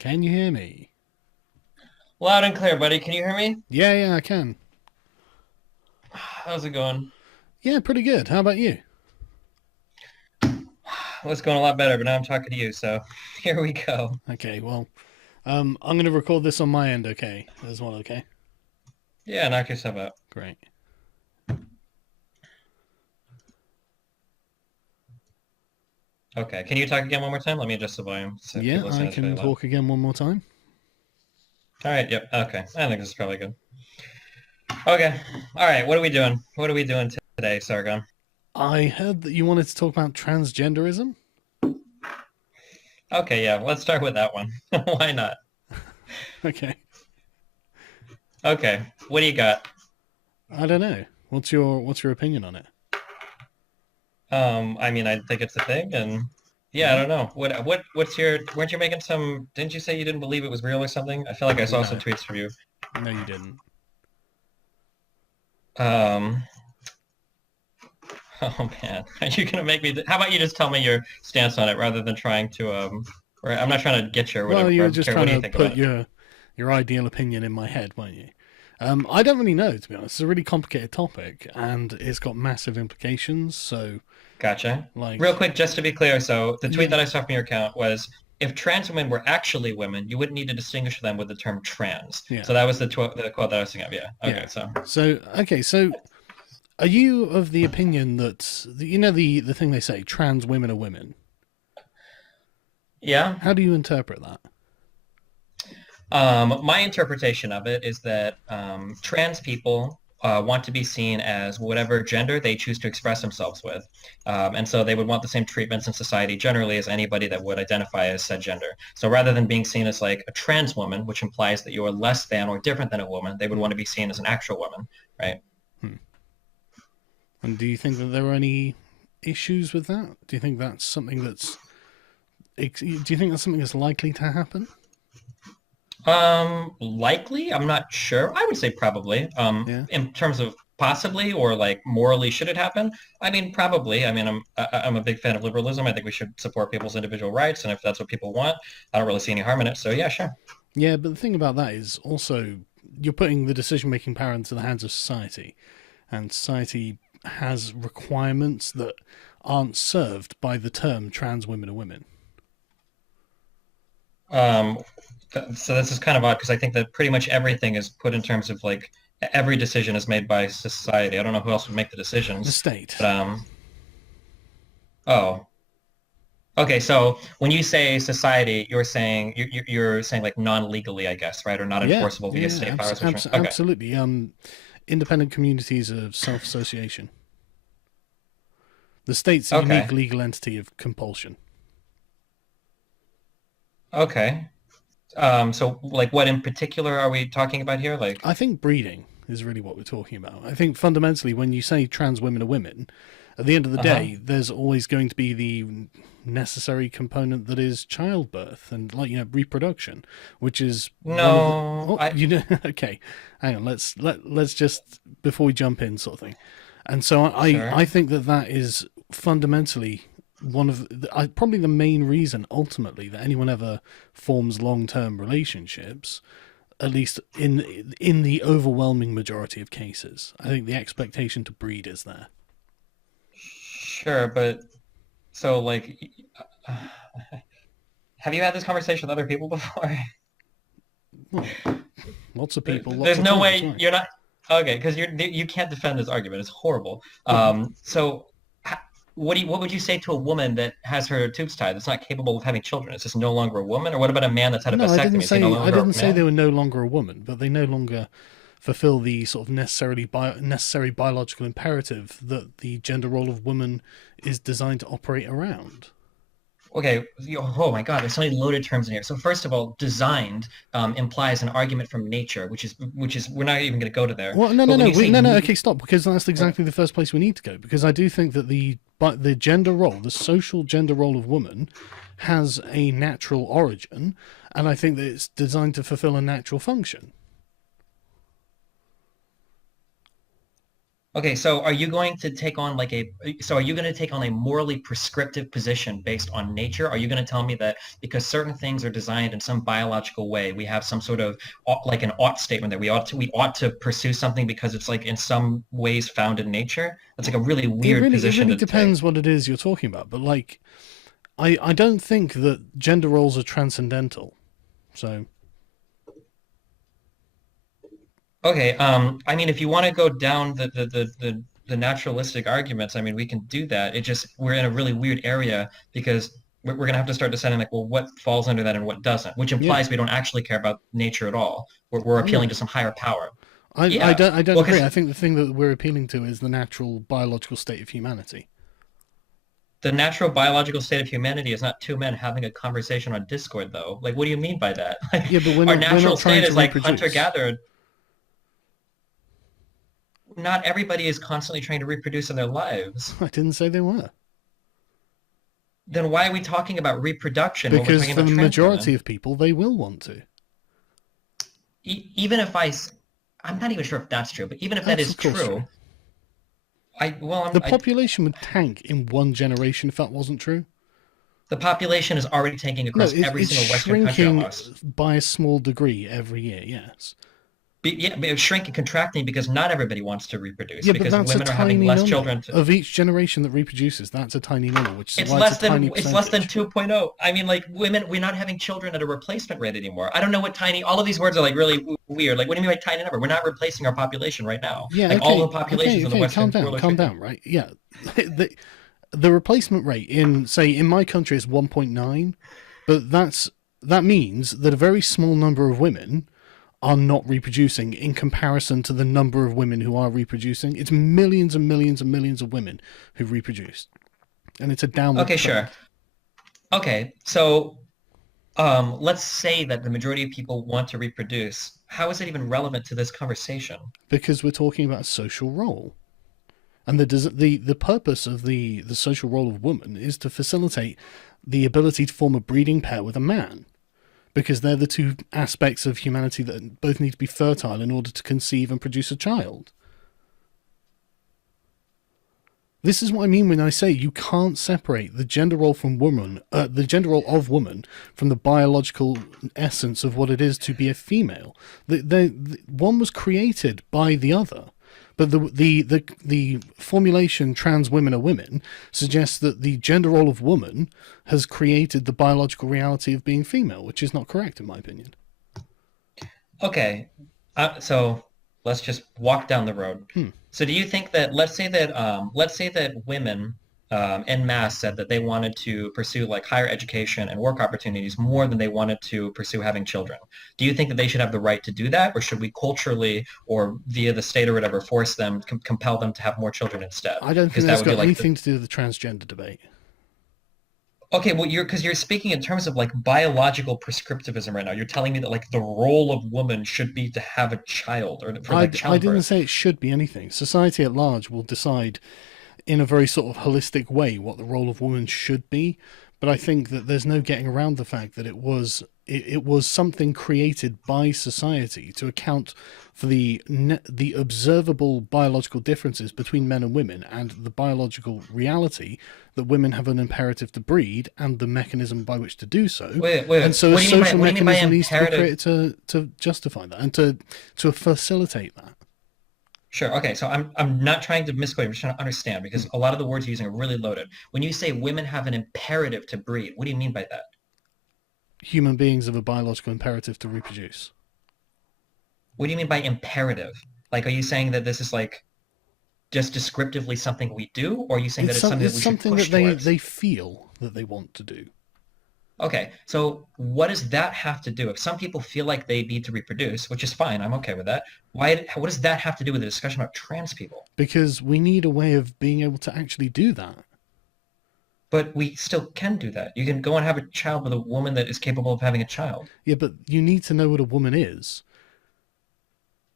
Can you hear me? Loud and clear, buddy. Can you hear me? Yeah, I can. How's it going? Yeah, pretty good. How about you? Well, it's going a lot better, but now I'm talking to you, so here we go. Okay, well, I'm going to record this on my end, okay? As well, okay? Yeah, knock yourself out. Great. Okay, can you talk again one more time? Let me adjust the volume so Yeah, people I listen. It's really can loud. talk again one more time. All right, yep, okay. I think this is probably good. Okay, all right, what are we doing? What are we doing today, Sargon? I heard that you wanted to talk about transgenderism. Okay, yeah, let's start with that one. Why not? Okay. Okay, what do you got? I don't know. What's your opinion on it? I mean, I think it's a thing, and yeah, I Yeah? don't know. What's your, weren't you making some, didn't you say you didn't believe it was real or something? I feel like I saw some No. tweets from you. No, you didn't. Um, Oh man, are you gonna make me? How about you just tell me your stance on it rather than trying to or I'm not trying to get you or Well, whatever. you were just Arbitrary. What trying do you to think put about it? your ideal opinion in my head, weren't you? I don't really know, to be honest. It's a really complicated topic, and it's got massive implications. So, Gotcha. Real like, quick, just to be clear, so the tweet yeah, that I saw from your account was if trans women were actually women, you wouldn't need to distinguish them with the term trans. yeah, So that was the quote that I was thinking of. Yeah. yeah. Okay. So So are you of the opinion that the thing they say, trans women are women? yeah. How do you interpret that? My interpretation of it is that trans people want to be seen as whatever gender they choose to express themselves with. And so they would want the same treatments in society generally as anybody that would identify as said gender. So rather than being seen as like a trans woman, which implies that you are less than or different than a woman, they would Hmm. want to be seen as an actual woman, right? Hmm. And do you think that there are any issues with that? Do you think that's something that's likely to happen? Likely, I'm not sure. I would say probably. Yeah. In terms of possibly or like morally, should it happen? I mean, probably. I mean, I'm a big fan of liberalism. I think we should support people's individual rights, and if that's what people want, I don't really see any harm in it. So yeah, sure. Yeah, but the thing about that is also you're putting the decision making power into the hands of society, and society has requirements that aren't served by the term trans women are women. Um, so this is kind of odd because I think that pretty much everything is put in terms of like every decision is made by society. I don't know who else would make the The decisions, state. but oh. Okay, so when you say society, you're saying like non-legally, I guess, right, or not Yeah, enforceable via yeah, state powers, which okay, absolutely. Independent communities of self association. The state's a unique okay, legal entity of compulsion. okay. So like, what in particular are we talking about here? Like, I think breeding is really what we're talking about. I think fundamentally, when you say trans women are women, at the end of the uh-huh. day, there's always going to be the necessary component that is childbirth and reproduction, which is one of the No, okay, hang on, let's just before we jump in sort of thing. And so I sure. think that is fundamentally one of probably the main reason ultimately that anyone ever forms long-term relationships, at least in the overwhelming majority of cases. I think the expectation to breed is there. Sure, but so like, uh, have you had this conversation with other people before? Well, lots of people, lots There's of no times, way right? you're not okay because you can't defend this argument. It's horrible. Well, So what would you say to a woman that has her tubes tied that's not capable of having children? Is this no longer a woman? Or what about a man that's had a no, I didn't vasectomy? Is he no say I longer didn't a say they man? were no longer a woman, but they no longer fulfill the sort of necessary biological imperative that the gender role of woman is designed to operate around. Okay. Oh my God, there's so many loaded terms in here. So first of all, designed implies an argument from nature, which is we're not even going to go to there. Well, no, But no, when no, you say no. Okay, stop, because that's exactly the first place we need to go. Because I do think that the gender role, the social gender role of woman, has a natural origin, and I think that it's designed to fulfill a natural function. Okay, so are you going to take on a morally prescriptive position based on nature? Are you going to tell me that because certain things are designed in some biological way, we have some sort of like an ought statement that we ought to pursue something because it's like in some ways found in nature? That's like a really weird It position really to take. depends what it is you're talking about. But like, I don't think that gender roles are transcendental. So Okay, I mean, if you want to go down the naturalistic arguments, I mean, we can do that. It just we're in a really weird area because we're gonna have to start deciding like, well, what falls under that and what doesn't, which yeah, implies we don't actually care about nature at all. We're oh appealing no, to some higher power. I Yeah, don't well, agree. because I think the thing that we're appealing to is the natural biological state of humanity. the natural biological state of humanity is not two men having a conversation on Discord, though. Like, what do you mean by that? Like, Yeah, but our we're natural not trying state to is like reproduce. hunter-gatherer. Not everybody is constantly trying to reproduce in their lives. I didn't say they were. Then why are we talking about reproduction when we're Because talking for about the trans majority women? of people, they will want to. Even if I'm not even sure if that's true, but even if that That's is of course true. true, I well, The population would tank in one generation if that wasn't true. the population is already tanking No, across every it's single Western country shrinking almost. by a small degree every year, yes. Yeah, but it's shrinking, contracting because not everybody wants to reproduce Yeah, but because that's a women are having tiny less number. children. Of each generation that reproduces, that's a tiny number, which is It's why it's a less tiny than percentage. 2.0. I mean, like women, we're not having children at a replacement rate anymore. I don't know what tiny. All of these words are like really weird. Like, what do you mean by tiny number? We're not replacing our population right now. Yeah, Like all the okay, populations in the calm Western down, world are shrinking. right? Yeah. the, the replacement rate in, say, in my country is 1.9, but that means that a very small number of women are not reproducing in comparison to the number of women who are reproducing. It's millions and millions and millions of women who reproduce, and it's a downward Okay, trend sure. Okay, so let's say that the majority of people want to reproduce. How is it even relevant to this conversation? because we're talking about a social role. And the purpose of the social role of woman is to facilitate the ability to form a breeding pair with a man, because they're the two aspects of humanity that both need to be fertile in order to conceive and produce a child. This is what I mean when I say you can't separate the gender role from woman, the gender role of woman, from the biological essence of what it is to be a female. One was created by the other, but the formulation "trans women are women" suggests that the gender role of woman has created the biological reality of being female, which is not correct in my opinion. Okay, so let's just walk down the road. Hmm. So do you think that let's say that women en masse said that they wanted to pursue like higher education and work opportunities more than they wanted to pursue having children. Do you think that they should have the right to do that, or should we culturally or via the state or whatever force them, compel them to have more children instead? I don't think Because that that's would be got like the anything to do with the transgender debate. Okay, well, you're speaking in terms of like biological prescriptivism right now. You're telling me that like the role of woman should be to have a child or for like I didn't childbirth. say it should be anything. Society at large will decide in a very sort of holistic way what the role of woman should be. But I think that there's no getting around the fact that it was something created by society to account for the observable biological differences between men and women, and the biological reality that women have an imperative to breed and the mechanism by which to do so. And so a What do you mean by social mechanism needs to be imperative? created to justify that and to facilitate that. Sure. Okay. So I'm not trying to misquote. I'm just trying to understand because a lot of the words you're using are really loaded. When you say women have an imperative to breed, what do you mean by that? Human beings have a biological imperative to reproduce. What do you mean by imperative? Like, are you saying that this is like just descriptively something we do, or are you saying that it's something that It's we should something that push towards? they feel that they want to do. Okay, so what does that have to do? If some people feel like they need to reproduce, which is fine, I'm okay with that. What does that have to do with the discussion about trans people? Because we need a way of being able to actually do that. But we still can do that. You can go and have a child with a woman that is capable of having a child. Yeah, but you need to know what a woman is.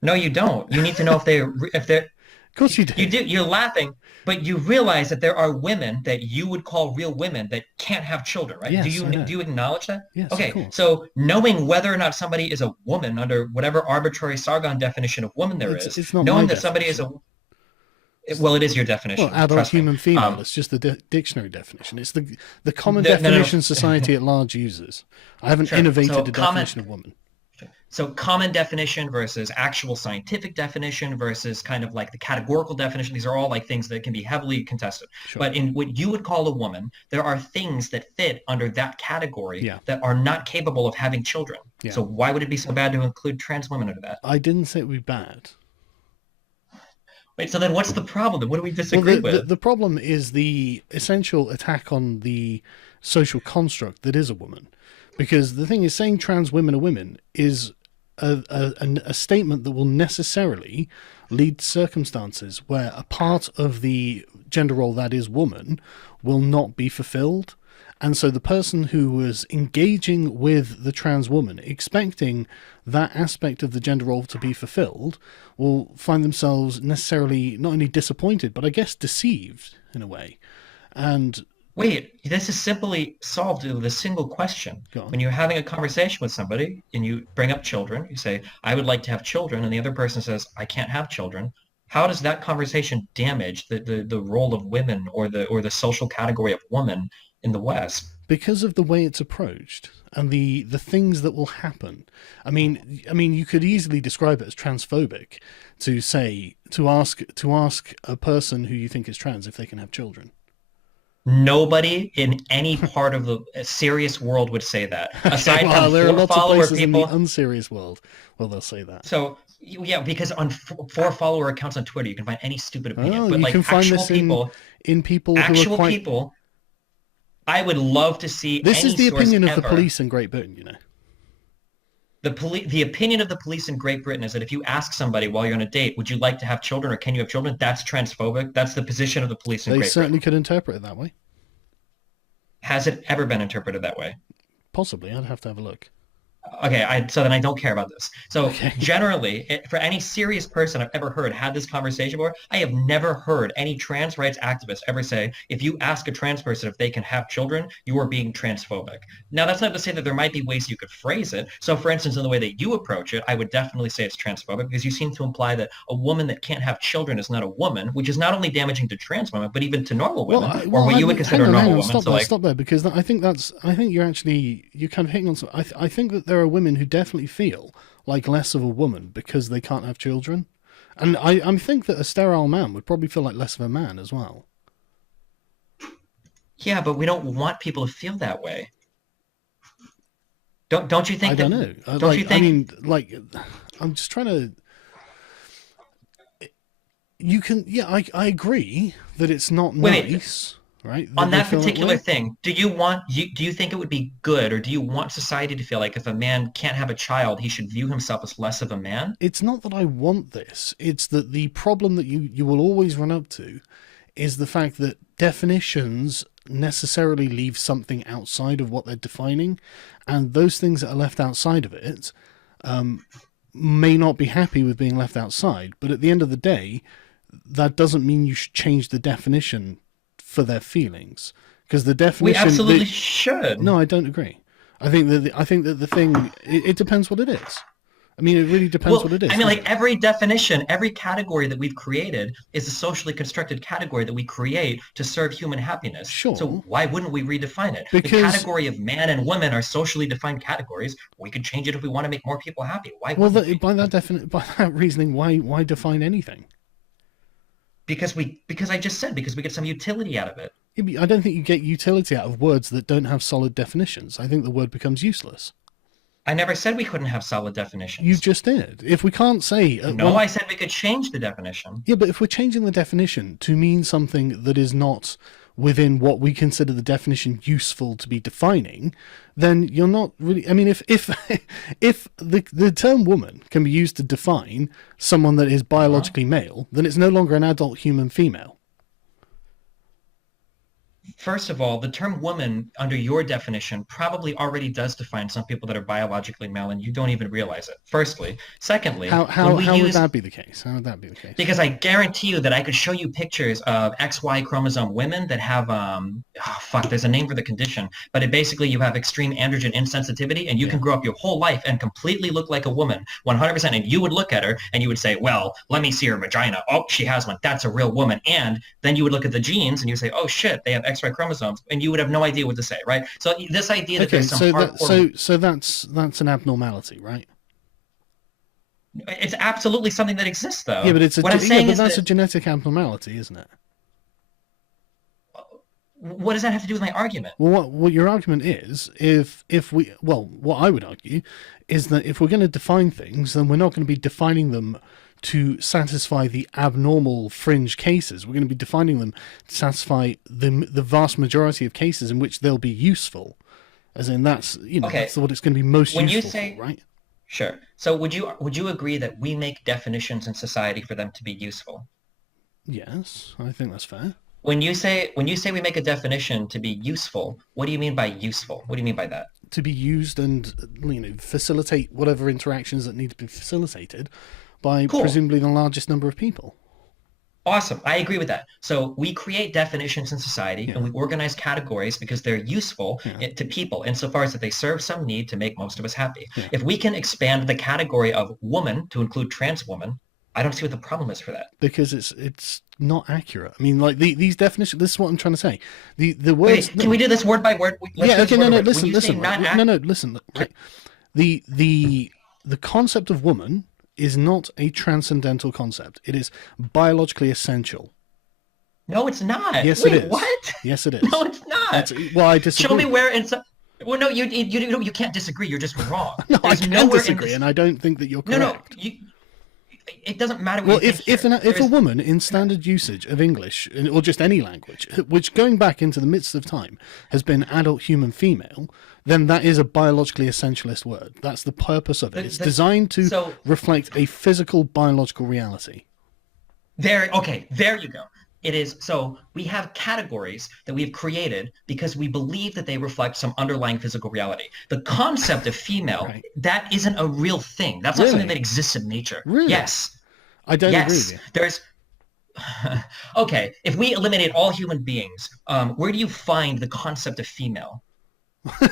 No, you don't. You need to know if they're Of course you do. you do you're laughing, but you realize that there are women that you would call real women that can't have children, right? Yes, I know. Do you acknowledge that? Yes, of Okay, course. so knowing whether or not somebody is a woman under whatever arbitrary Sargon definition of woman there is, It's not my knowing that somebody is a definition. Well, it is your Well, definition. adult Trust me. human female. Um, It's just the dictionary definition. It's the common no, no, definition no. society at large uses. I haven't Sure. innovated a definition of woman. So common definition versus actual scientific definition versus kind of like the categorical definition. These are all like things that can be heavily contested. Sure. But in what you would call a woman, there are things that fit under that category Yeah. that are not capable of having children. Yeah. So why would it be so bad to include trans women under that? I didn't say it would be bad. Wait, so then what's the problem? Then what do we Well, disagree the with? the problem is the essential attack on the social construct that is a woman, because the thing is, saying trans women are women is a statement that will necessarily lead to circumstances where a part of the gender role that is woman will not be fulfilled. And so the person who was engaging with the trans woman, expecting that aspect of the gender role to be fulfilled, will find themselves necessarily not only disappointed, but I guess deceived in a way. And Wait, this is simply solved with a single question. go on. When you're having a conversation with somebody and you bring up children, you say, I would like to have children, and the other person says, I can't have children. How does that conversation damage the role of women or the social category of woman in the West? Because of the way it's approached and the things that will happen. I mean, you could easily describe it as transphobic to say to ask a person who you think is trans if they can have children. Nobody in any part of the serious world would say that. Okay, Aside well, from there are four lots of follower places in the people. unserious world where they'll say that. So yeah, because on four follower accounts on Twitter, you can find any stupid opinion. Oh, But you like can find this in people who are actual quite. people, I would love to see This is any the source opinion of the ever. police in Great Britain, you know. The opinion of the police in Great Britain is that if you ask somebody while you're on a date, would you like to have children or can you have children? That's transphobic. That's the position of the police in They Great certainly Britain. could interpret it that way. Has it ever been interpreted that way? Possibly, I'd have to have a look. Okay, so then I don't care about this. So Okay. generally, for any serious person I've ever heard had this conversation before, I have never heard any trans rights activist ever say, if you ask a trans person if they can have children, you are being transphobic. Now, that's not to say that there might be ways you could phrase it. So for instance, in the way that you approach it, I would definitely say it's transphobic because you seem to imply that a woman that can't have children is not a woman, which is not only damaging to trans women, but even to normal women, or what you would consider a hang normal on, woman. stop So there, like, stop there, because I think you're kind of hitting on something. I think that there are women who definitely feel like less of a woman because they can't have children, and I think that a sterile man would probably feel like less of a man as well. yeah, but we don't want people to feel that way. Don't you I think don't that? know. Don't you I think? mean, like, I'm just trying to. You can, yeah, I agree that it's not Wait, nice, right? That on they that feel that particular way. thing, do you think it would be good, or do you want society to feel like if a man can't have a child, he should view himself as less of a man? It's not that I want this. It's that the problem that you will always run up to is the fact that definitions necessarily leave something outside of what they're defining, and those things that are left outside of it may not be happy with being left outside. But at the end of the day, that doesn't mean you should change the definition for their feelings, because the We definition. absolutely should. No, I don't agree. I think that the thing it depends what it is. I mean, it really depends Well, what it is, I mean, doesn't like it? every definition, every category that we've created is a socially constructed category that we create to serve human happiness. So Sure, why wouldn't we redefine it? The because category of man and woman are socially defined categories. We could change it if we want to make more people happy. Why well, wouldn't we? by that reasoning, why define anything? Because I just said because we get some utility out of it. I don't think you get utility out of words that don't have solid definitions. I think the word becomes useless. I never said we couldn't have solid You definitions. just did. If we can't say, No, I said we could change the definition. yeah, but if we're changing the definition to mean something that is not within what we consider the definition useful to be defining, then you're not really. I mean, if if the term woman can be used to define someone that is Uh-huh. biologically male, then it's no longer an adult human female. First of all, the term woman, under your definition, probably already does define some people that are biologically male, and you don't even realize it. Firstly. Secondly, when we How would use that be the case? How would that be the case? because I guarantee you that I could show you pictures of XY chromosome women that have oh, fuck, there's a name for the condition, but it basically you have extreme androgen insensitivity and you Yeah. can grow up your whole life and completely look like a woman 100%, and you would look at her and you would say, well, let me see her vagina. Oh, she has one. That's a real woman. And then you would look at the genes and you would say, oh shit, they have XY chromosomes, and you would have no idea what to say, right? So this idea that Okay, there's some hardcore so that's an abnormality, right? it's absolutely something that exists Yeah, though. but What I'm saying is that's a that genetic abnormality, isn't it? what does that have to do with my argument? Well, what your argument is, if we, well, what I would argue is that if we're going to define things, then we're not going to be defining them to satisfy the abnormal fringe cases. We're going to be defining them to satisfy the vast majority of cases in which they'll be useful. As in, that's Okay, that's what it's going to be most when you useful say for, right? sure. So would you agree that we make definitions in society for them to be useful? Yes, I think that's fair. When you say we make a definition to be useful, what do you mean by useful? What do you mean by that? To be used and facilitate whatever interactions that need to be facilitated by Cool. presumably the largest number of people. Awesome. I agree with that. So we create definitions in society and Yeah, we organize categories because they're useful yeah, to people insofar as that they serve some need to make most of us happy. yeah. If we can expand the category of woman to include trans woman, I don't see what the problem is for that. Because it's not accurate. I mean, like these definitions. This is what I'm trying to say. The words. Wait, can we do this word by word? Let's Yeah. do this Okay. word No. by No. word. When Listen. you say Listen. not Right. No. act, No. Listen. Right. The concept of woman is not a transcendental concept. It is biologically essential. no, it's not. Yes, it Wait, is. what? Yes, it No, is. it's not. That's well. I Show me disagree. where in. Well, no, you can't disagree. You're just wrong. No, I There's can nowhere in disagree, this. and I don't think that you're No, no, correct. it doesn't matter what Well, you think here. if a woman in standard usage of English or just any language, which going back into the midst of time has been adult human female, then that is a biologically essentialist word. That's the purpose of it. It's designed to So reflect a physical biological reality. okay, there you go. It is so we have categories that we've created because we believe that they reflect some underlying physical reality. The concept of female, Right? that isn't a real thing. That's not something Really? that exists in nature. Really? Yes. I don't agree with Yes. There's okay. If we eliminate all human beings, where do you find the concept of female? you.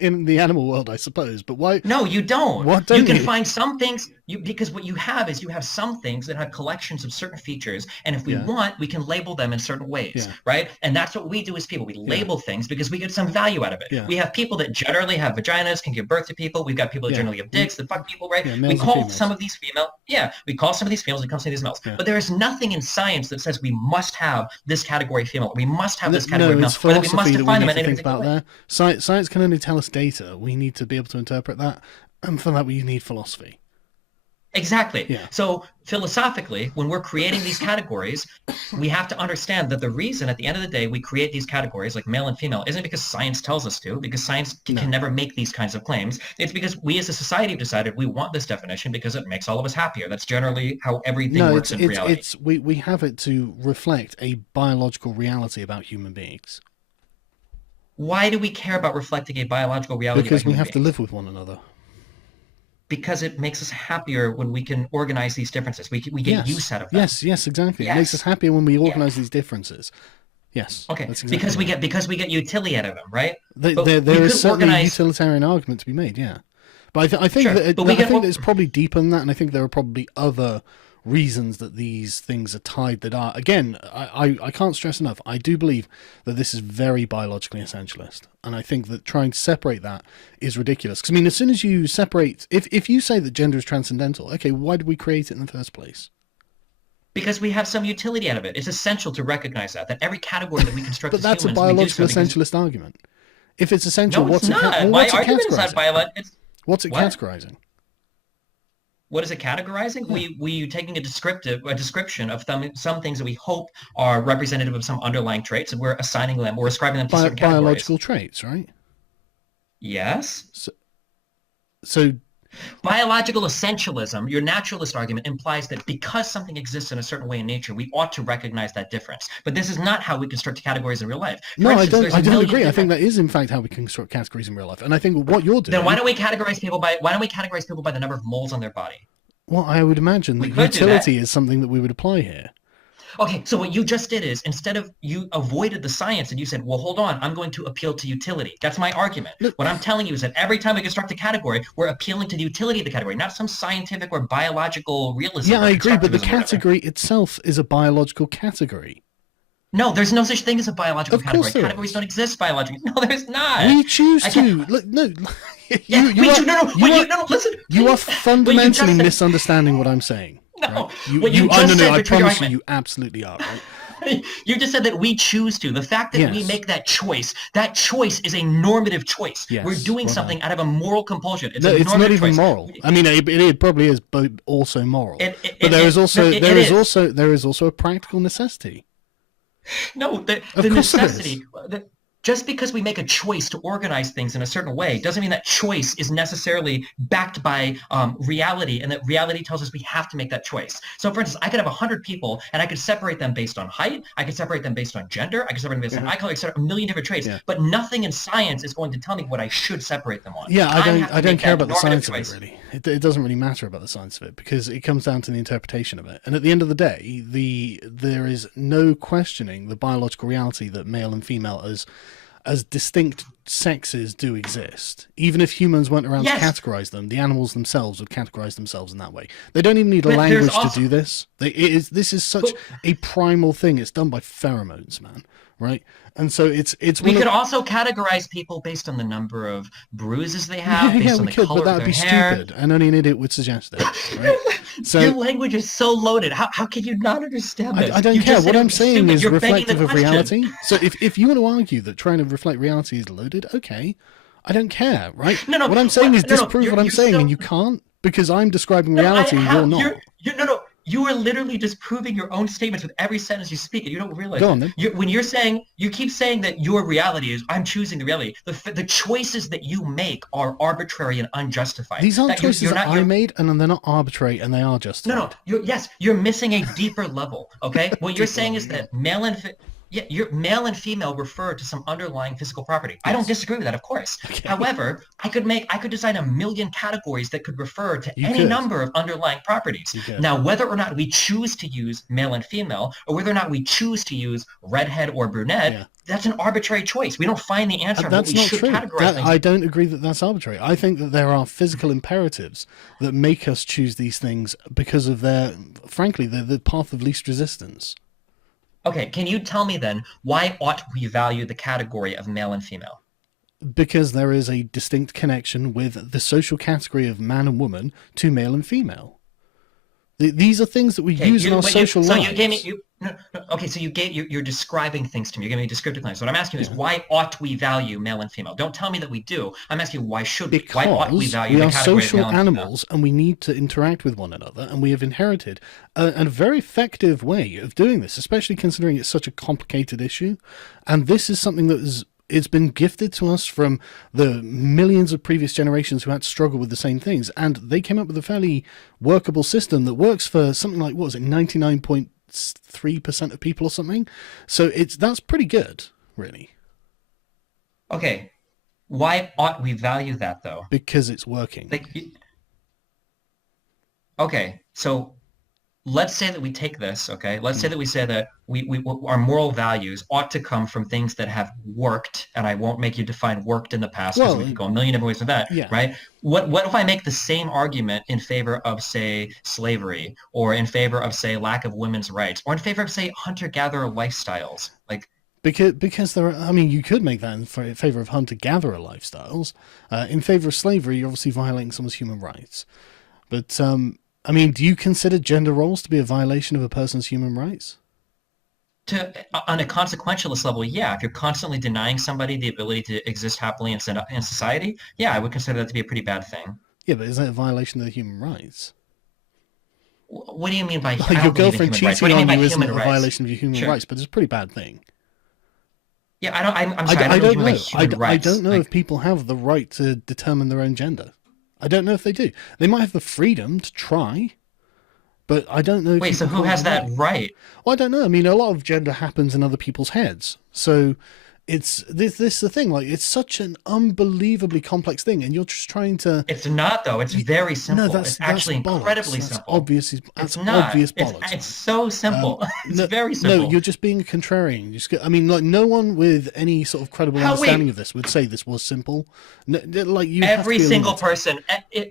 In the animal world, I suppose. But why? No, you don't. What You don't can you? find some things because what you have is you have some things that have collections of certain features, and if we Yeah. want, we can label them in certain ways, Yeah. right? And that's what we do as people. We Yeah. label things because we get some value out of it. Yeah. We have people that generally have vaginas, can give birth to people. We've got people that Yeah. generally have dicks that fuck people, right? Yeah. We Males and call females. some of these female, yeah, we call some of these females, we call some of these males. Yeah. But there is nothing in science that says we must have this category female. We must have this category No, male, it's or that we must philosophy that we define them need in to any think particular about way. there. Science can only tell us data. We need to be able to interpret that, and for that we need philosophy. Exactly. Yeah. So philosophically, when we're creating these categories, we have to understand that the reason at the end of the day we create these categories like male and female isn't because science tells us to, because science No. can never make these kinds of claims. It's because we as a society have decided we want this definition because it makes all of us happier. That's generally how everything No, works in reality. we have it to reflect a biological reality about human beings Why do we care about reflecting a biological reality about because we human have to beings? live with one another. Because it makes us happier when we can organize these differences. We get Yes, use out of them. yes, exactly. It makes Yes. us happier when we Yeah. organize these differences. Yes, Okay. that's exactly Because we right. get utility out of them, right? But There we is could certainly a organize. utilitarian argument to be made, yeah. But I think Sure, that but we I get think that it's probably deeper than that, and I think there are probably other reasons that these things are tied that are again I can't stress enough, I do believe that this is very biologically essentialist, and I think that trying to separate that is ridiculous, because I mean, as soon as you separate, if you say that gender is transcendental, okay, why did we create it in the first place? Because we have some utility out of it. It's essential to recognize that every category that we construct But as that's a humans, we do so biological because essentialist argument. If it's essential, no, it's not. My what's it argument is not categorizing? biological. It's What's it what? categorizing? What is it categorizing? Yeah. We taking a description of some things that we hope are representative of some underlying traits, and we're assigning them, we're ascribing them to certain categories. Biological traits, right? Yes. So, so Biological essentialism, your naturalist argument, implies that because something exists in a certain way in nature, we ought to recognize that difference. But this is not how we construct categories in real life. For No, I instance, don't. there's I a don't million agree. I think different. that is, in fact, how we construct categories in real life. And I think what you're Then why doing. don't we categorize people by the number of moles on their body? Well, I would imagine We that could do that. utility is something that we would apply here. Okay, so what you just did is instead of you avoided the science and you said, well, hold on, I'm going to appeal to utility. That's my argument. Look, What I'm telling you is that every time we construct a category, we're appealing to the utility of the category, not some scientific or biological realism yeah, or I agree, but the constructivism or whatever. category itself is a biological category. No, there's no such thing as a biological Of course category. there Categories is. don't exist biologically. No, there's not. We choose I to. can't. Look, no, Yeah, you we are do. No, no. you What are you no, no. Listen. you are What you just fundamentally said. misunderstanding what I'm saying. Right? No. What you Oh, just no, said no, I between your promise you, argument. you absolutely are. Right? You just said that we choose to. The fact that we Yes, make that choice is a normative choice. We're yes. doing something out of a moral compulsion. It's No, a it's not normative even choice. moral. I mean, it probably is, but also moral. But there is No, also it is. there is also a practical necessity. No, Of the course, there is. necessity. Just because we make a choice to organize things in a certain way doesn't mean that choice is necessarily backed by reality and that reality tells us we have to make that choice. So for instance, I could have 100 people and I could separate them based on height. I could separate them based on gender. I could separate them based on eye color. I could separate a million different traits. Yeah. But nothing in science is going to tell me what I should separate them on. Yeah, I have to I don't make care that about the normative science of choice. it really. It doesn't really matter about the science of it because it comes down to the interpretation of it. And at the end of the day, there is no questioning the biological reality that male and female as distinct sexes do exist. Even if humans weren't around to Yes, categorize them, the animals themselves would categorize themselves in that way. They don't even need a but there's language to also do this. This is such but a primal thing. It's done by pheromones, man. Right? And so it's we one of could also categorize people based on the number of bruises they yeah, have, yeah, based on we the could, but color that of would their be hair. stupid, and only an idiot would suggest it, right? Your So language is so loaded. How can you not understand I this? don't You care. just said What it I'm would be saying stupid. is You're begging the reflective of question. reality. So if you want to argue that trying to reflect reality is loaded, okay, I don't care, right? No, no, What I'm saying is no, no. disprove what I'm You're saying, and still you can't because I'm describing no. I reality and you're how not. you're no, no. You are literally disproving your own statements with every sentence you speak, and you don't realize Go it. on then. When you're saying, you keep saying that your reality is, I'm choosing the reality. The choices that you make are arbitrary and unjustified. These aren't That you're, choices you're that not. I You're made, and they're not arbitrary, and they are no, no. justified. Yes, you're missing a deeper level. Okay, what you're Deeper saying level, is yeah. that male and female refer to some underlying physical property. I don't Yes. disagree with that, of course. Okay. However, I could design a million categories that could refer to You any could. number of underlying properties. You could. Now, whether or not we choose to use male and female, or whether or not we choose to use redhead or brunette, Yeah. that's an arbitrary choice. We don't find the answer of what That's we not should true. categorize things. I don't agree that that's arbitrary. I think that there are physical imperatives that make us choose these things because of frankly, they're the path of least resistance. Okay, can you tell me then why ought we value the category of male and female? Because there is a distinct connection with the social category of man and woman to male and female. These are things that we Okay, use in our social so lives. you gave me no, okay, so you're describing things to me. You're giving me descriptive language. So what I'm asking you is why ought we value male and female? Don't tell me that we do. I'm asking you why ought we Because value we the are category of social male and female? animals and we need to interact with one another, and we have inherited a very effective way of doing this, especially considering it's such a complicated issue. And this is something that it's been gifted to us from the millions of previous generations who had to struggle with the same things, and they came up with a fairly workable system that works for something like, what was it, 99.3% of people or something. So that's pretty good, really, Okay, why ought we value that though? because it's working. Like, okay, so let's say that we take this, okay? Let's say that we say that we our moral values ought to come from things that have worked, and I won't make you define worked in the past because we Well, could go a million different ways with that, yeah. right? What if I make the same argument in favor of, say, slavery, or in favor of, say, lack of women's rights, or in favor of, say, hunter-gatherer lifestyles? Like, Because there are, I mean, you could make that in favor of hunter-gatherer lifestyles. In favor of slavery, you're obviously violating someone's human rights. But I mean, do you consider gender roles to be a violation of a person's human rights? on a consequentialist level, yeah, if you're constantly denying somebody the ability to exist happily in society, yeah, I would consider that to be a pretty bad thing. Yeah, but is that a violation of their human rights? What do you mean by I Like don't your believe in girlfriend human rights. What cheating do you on mean by you isn't human a rights? violation of your human Sure. rights, but it's a pretty bad thing. Yeah, I'm sorry. I I don't know what don't you mean by know. human I rights. don't know Like, if people have the right to determine their own gender. I don't know if they do. They might have the freedom to try, but I don't know if Wait, you so can who call it has that right. right? Well, I don't know. I mean, a lot of gender happens in other people's heads. So it's this is the thing. Like, it's such an unbelievably complex thing, and you're just trying to. It's not though. It's You, very no, simple. that's It's that's actually bollocks. incredibly That's simple. obvious. It's That's not. obvious bollocks, It's man. so simple. It's No, very no, simple. you're just being a contrarian. I mean, like, no one with any sort of credible How understanding wait, of this would say this was simple. No, like, you have to every be single illuminated. person,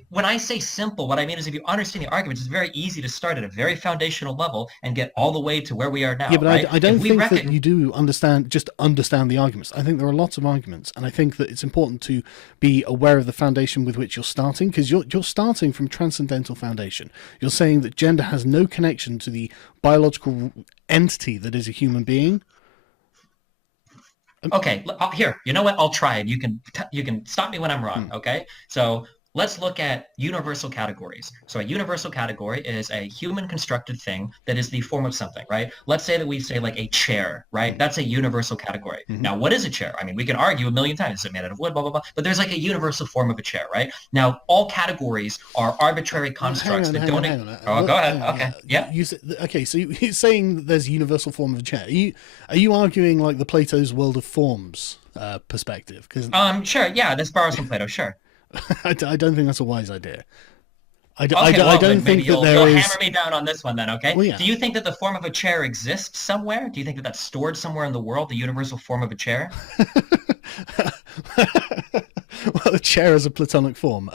when I say simple, what I mean is if you understand the arguments, it's very easy to start at a very foundational level and get all the way to where we are Yeah, now, but right? I If don't we think that reckon, you do understand the arguments. I think there are lots of arguments, and I think that it's important to be aware of the foundation with which you're starting, because you're starting from transcendental foundation. You're saying that gender has no connection to the biological entity that is a human being. okay, here, you know what? I'll try and you can stop me when I'm wrong, Hmm. okay? So let's look at universal categories. So a universal category is a human constructed thing that is the form of something, right? Let's say that we say like a chair, right? Hmm. That's a universal category. Hmm. Now, what is a chair? I mean, we can argue a million times. Is it made out of wood, blah, blah, blah. But there's like a universal form of a chair, right? Now, all categories are arbitrary Hang constructs on, that hang on, don't. hang on. Oh, go ahead. Hang on. Okay. Yeah, Yeah. okay. So you're saying that there's a universal form of a chair. Are you arguing like the Plato's world of forms perspective? Because Sure. Yeah. Let's borrow some Plato. Sure. I don't think that's a wise idea. Okay, I well don't then maybe think that you'll there hammer is. me down on this one then, okay? Well, Do yeah. you think that the form of a chair exists somewhere? Do you think that that's stored somewhere in the world, the universal form of a chair? Well, a chair is a platonic form.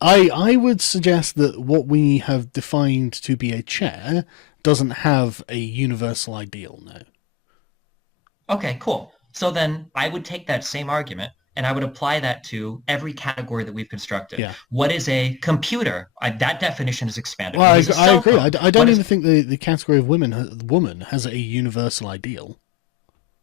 I would suggest that what we have defined to be a chair doesn't have a universal ideal. No. Okay, cool. So then I would take that same argument and I would apply that to every category that we've constructed. Yeah. What is a computer? That definition is expanded. Well, What is a I cell agree. phone? I What don't is even think the category of woman has a universal ideal.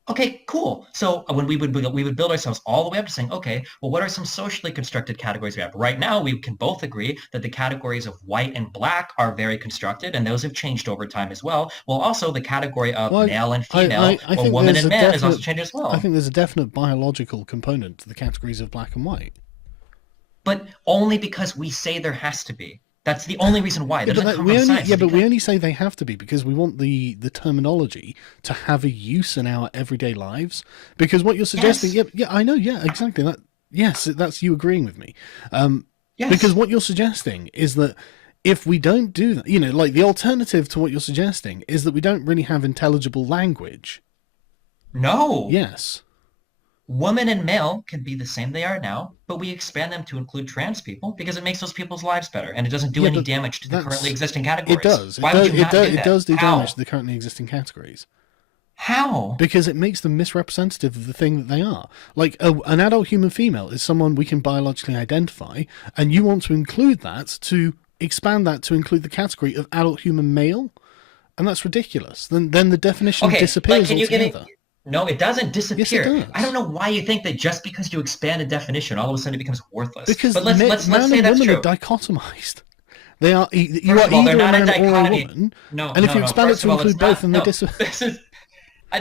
Okay, cool. So when we would build ourselves all the way up to saying, okay, well, what are some socially constructed categories we have? Right now, we can both agree that the categories of white and black are very constructed, and those have changed over time as well. Well, also the category of Well, male and female, I or think woman there's and a man, has also definite. changed as I well. think there's a definite biological component to the categories of black and white. But only because we say there has to be. That's the only reason why. It Yeah, but doesn't come from science. It's but we because only say they have to be because we want the terminology to have a use in our everyday lives. Because what you're suggesting, yes, yeah, I know, yeah, exactly. Yes, that's you agreeing with me. Because yes, what you're suggesting is that if we don't do that, like the alternative to what you're suggesting is that we don't really have intelligible language. no. Yes. Woman and male can be the same they are now, but we expand them to include trans people because it makes those people's lives better and it doesn't do Yeah, any but damage to the currently that's existing it categories. does. Why would you not do It that? does do damage to How? the currently existing categories. How? Because it makes them misrepresentative of the thing that they are. Like an adult human female is someone we can biologically identify, and you want to include that to expand that to include the category of adult human male, and that's ridiculous. Then the definition Okay, but disappears can you give me? altogether. No, it doesn't Yes, it disappear. I does. don't know why you think that just because you expand a definition, all of a sudden it becomes worthless. Because But let's man say and that's woman are true. dichotomized. You First are of all, they're either a not a man or a dichotomy. woman, No, and if no, you no. expand it First to of all, it's include both, not. then they No, dis.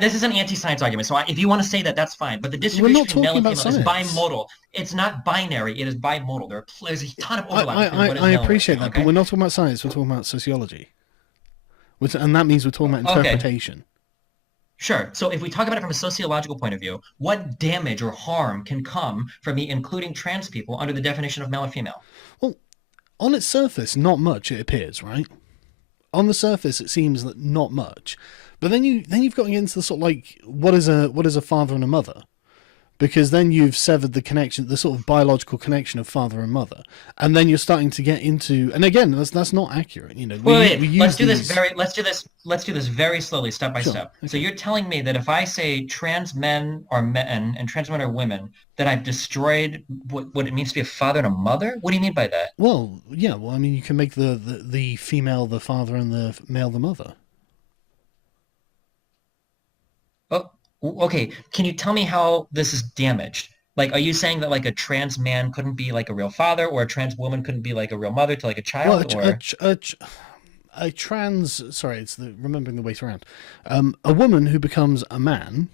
this is an anti-science argument. So if you want to say that, that's fine. But the We're distribution not between male talking and about female is science. bimodal. It's not binary. It is bimodal. There's a ton of overlap between what is I male and what is appreciate female. that, but Okay. we're not talking about science. We're talking about sociology, and that means we're talking about Okay. interpretation. Sure. So if we talk about it from a sociological point of view, what damage or harm can come from me including trans people under the definition of male and female? Well, on its surface, not much. It appears, right? On the surface, it seems that not much, but then you've got into the sort of like what is a father and a mother, because then you've severed the connection, the sort of biological connection of father and mother, and then you're starting to get into, and again, that's not accurate. We use Let's do this these. very let's do this very slowly, step by Sure, step. So okay. you're telling me that if I say trans men are men and trans women are women, that I've destroyed what it means to be a father and a mother? What do you mean by that? Well, yeah. Well, I mean, you can make the female the father and the male the mother. Oh, okay. Can you tell me how this is damaged? Like, are you saying that like a trans man couldn't be like a real father, or a trans woman couldn't be like a real mother to like a Well, child, or a trans. Sorry, it's remembering the way around. A woman who becomes a man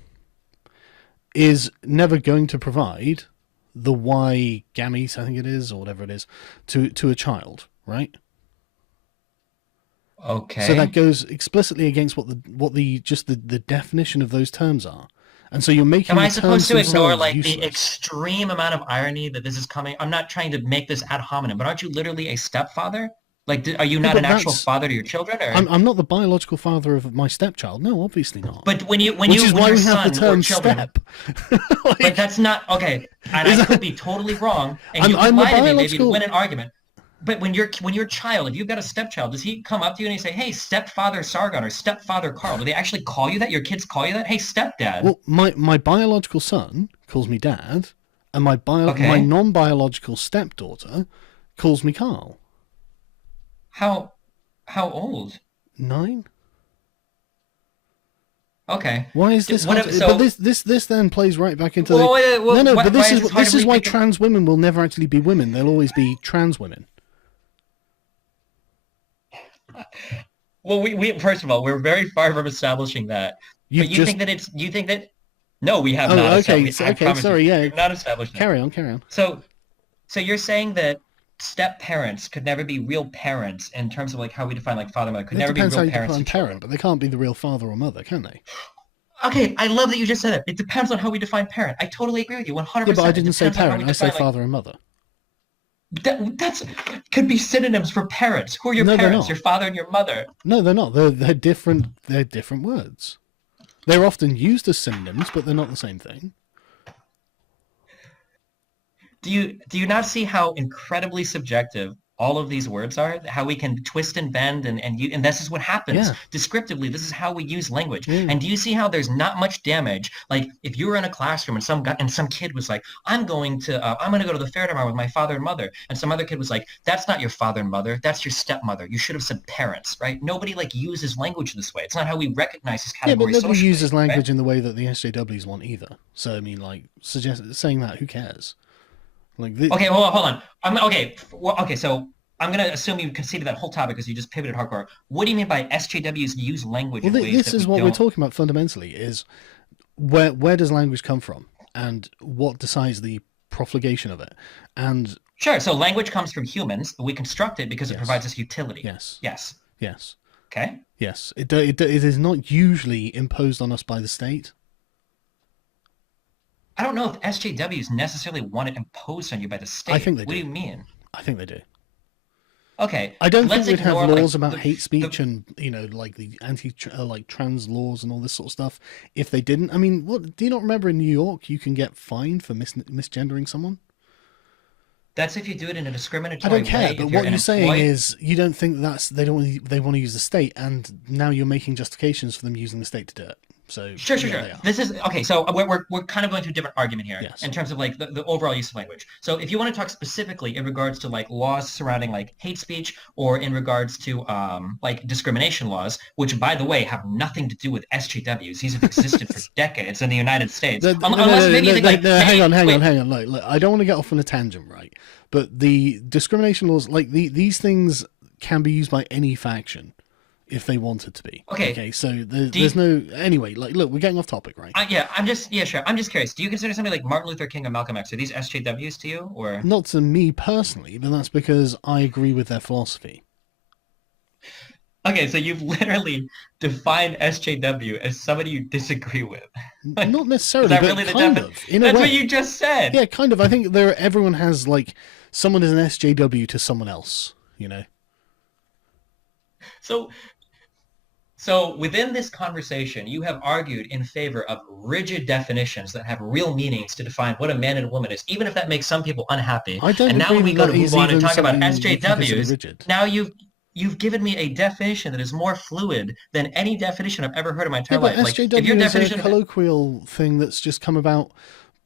is never going to provide the Y gametes, I think it is, or whatever it is, to a child, right? So that Okay. goes explicitly against what the definition of those terms are, and so you're Am making I the supposed terms to ignore themselves like the useless. extreme amount of irony that this is coming? I'm not trying to make this ad hominem, but aren't you literally a stepfather? Like, are you Yeah, not but an actual that's father to your children, I'm or? I'm not the biological father of my stepchild. No, obviously not. But Which is when why your we have the son or term children, step. but Like, that's not okay. And I is could that, be totally wrong, and I'm you could I'm the lie to me maybe to win biological. an argument. But when your child, if you've got a stepchild, does he come up to you and he say, "Hey, stepfather Sargon" or "Stepfather Carl"? Do they actually call you that? Your kids call you that? Hey, stepdad. Well, my biological son calls me dad, and my Okay. non-biological stepdaughter calls me Carl. How how old? 9. Okay. Why is this hard? What But so this then plays right back into the. well, No, no. But why is this hard to this is believe? why Because trans women will never actually be women. They'll always be trans women. well, we first of all, we're very far from establishing that. But You've just. you think that no, we have Oh, not okay. established. So, I okay. promise you, Sorry. Yeah. we've not established that. Carry on. Carry on. So so you're saying that step parents could never be real parents in terms of like how we define like father mother could It never be depends how real you parents to define children. parent, but they can't be the real father or mother, can they? Okay, I love that you just said it. It depends on how we define parent. I totally agree with you Yeah, but I 100%. It didn't say depends on how we parent. I say define like father and mother. that's could be synonyms for parents. Who are your No, they're parents? not. Your father and your mother. No, they're not. They're different. They're different words. They're often used as synonyms, but they're not the same thing. Do you not see how incredibly subjective all of these words are? How we can twist and bend and this is what happens Yeah. descriptively. This is how we use language. Yeah. And do you see how there's not much damage? Like if you were in a classroom and some kid was like, I'm going to go to the fair tomorrow with my father and mother, and some other kid was like, that's not your father and mother, that's your stepmother. You should have said parents, right? Nobody like uses language this way. It's not how we recognize these Yeah, but categories nobody socially, uses right? language in the way that the SJWs want either. So I mean, like, saying that, who cares? Like, Okay, hold on. Okay. Okay, so I'm gonna assume you conceded that whole topic because you just pivoted hardcore. What do you mean by SJWs use language well, in ways this that we is what we're don't? talking about fundamentally: is where does language come from, and what decides the profligation of it, and Sure. So language comes from humans. We construct it because it yes, provides us utility. yes, Yes. yes, Okay. yes. It is not usually imposed on us by the state. I don't know if SJWs necessarily want it imposed on you by the I state. think they What do do. you mean? I think they do. Okay, I don't think let's we'd have ignore like laws about hate the speech and like the anti like trans laws and all this sort of stuff if they didn't. I mean, what do you not remember in New York you can get fined for misgendering someone? that's if you do it in a I discriminatory don't care, way. but If you're what an you're saying employee, is you don't think they want to use the state, and now you're making justifications for them using the state to do it. So yeah, Sure. they are. This is okay. So we're kind of going to a different argument here Yes. in terms of like the overall use of language. So if you want to talk specifically in regards to like laws surrounding like hate speech or in regards to like discrimination laws, which by the way have nothing to do with SJWs. These have existed for decades in the United States. No, no, no, Unless maybe you no, think no, like no, hang maybe on, hang on, wait. hang on. Look, I don't want to get off on a tangent, right? But the discrimination laws, like these things, can be used by any faction if they wanted to be. Okay. Okay, so Do there's you, no anyway. Like, look, we're getting off topic, right? yeah, I'm just yeah, sure. I'm just curious. Do you consider somebody like Martin Luther King and Malcolm X? Are these SJWs to you or? Not to me personally, but that's because I agree with their philosophy. Okay, so you've literally defined SJW as somebody you disagree with. Like, Not is necessarily, that but really the kind definition? of, in a That's what way. you just said. Yeah, kind of. I think everyone has like someone is an SJW to someone else. You know. So, so within this conversation, you have argued in favor of rigid definitions that have real meanings to define what a man and a woman is, even if that makes some people unhappy. I don't And now agree when we that go to that move is on and even talk about something we can consider SJWs, rigid. now you've given me a definition that is more fluid than any definition I've ever heard in my Yeah, entire but life. Like if your SJW is a definition of colloquial thing that's just come about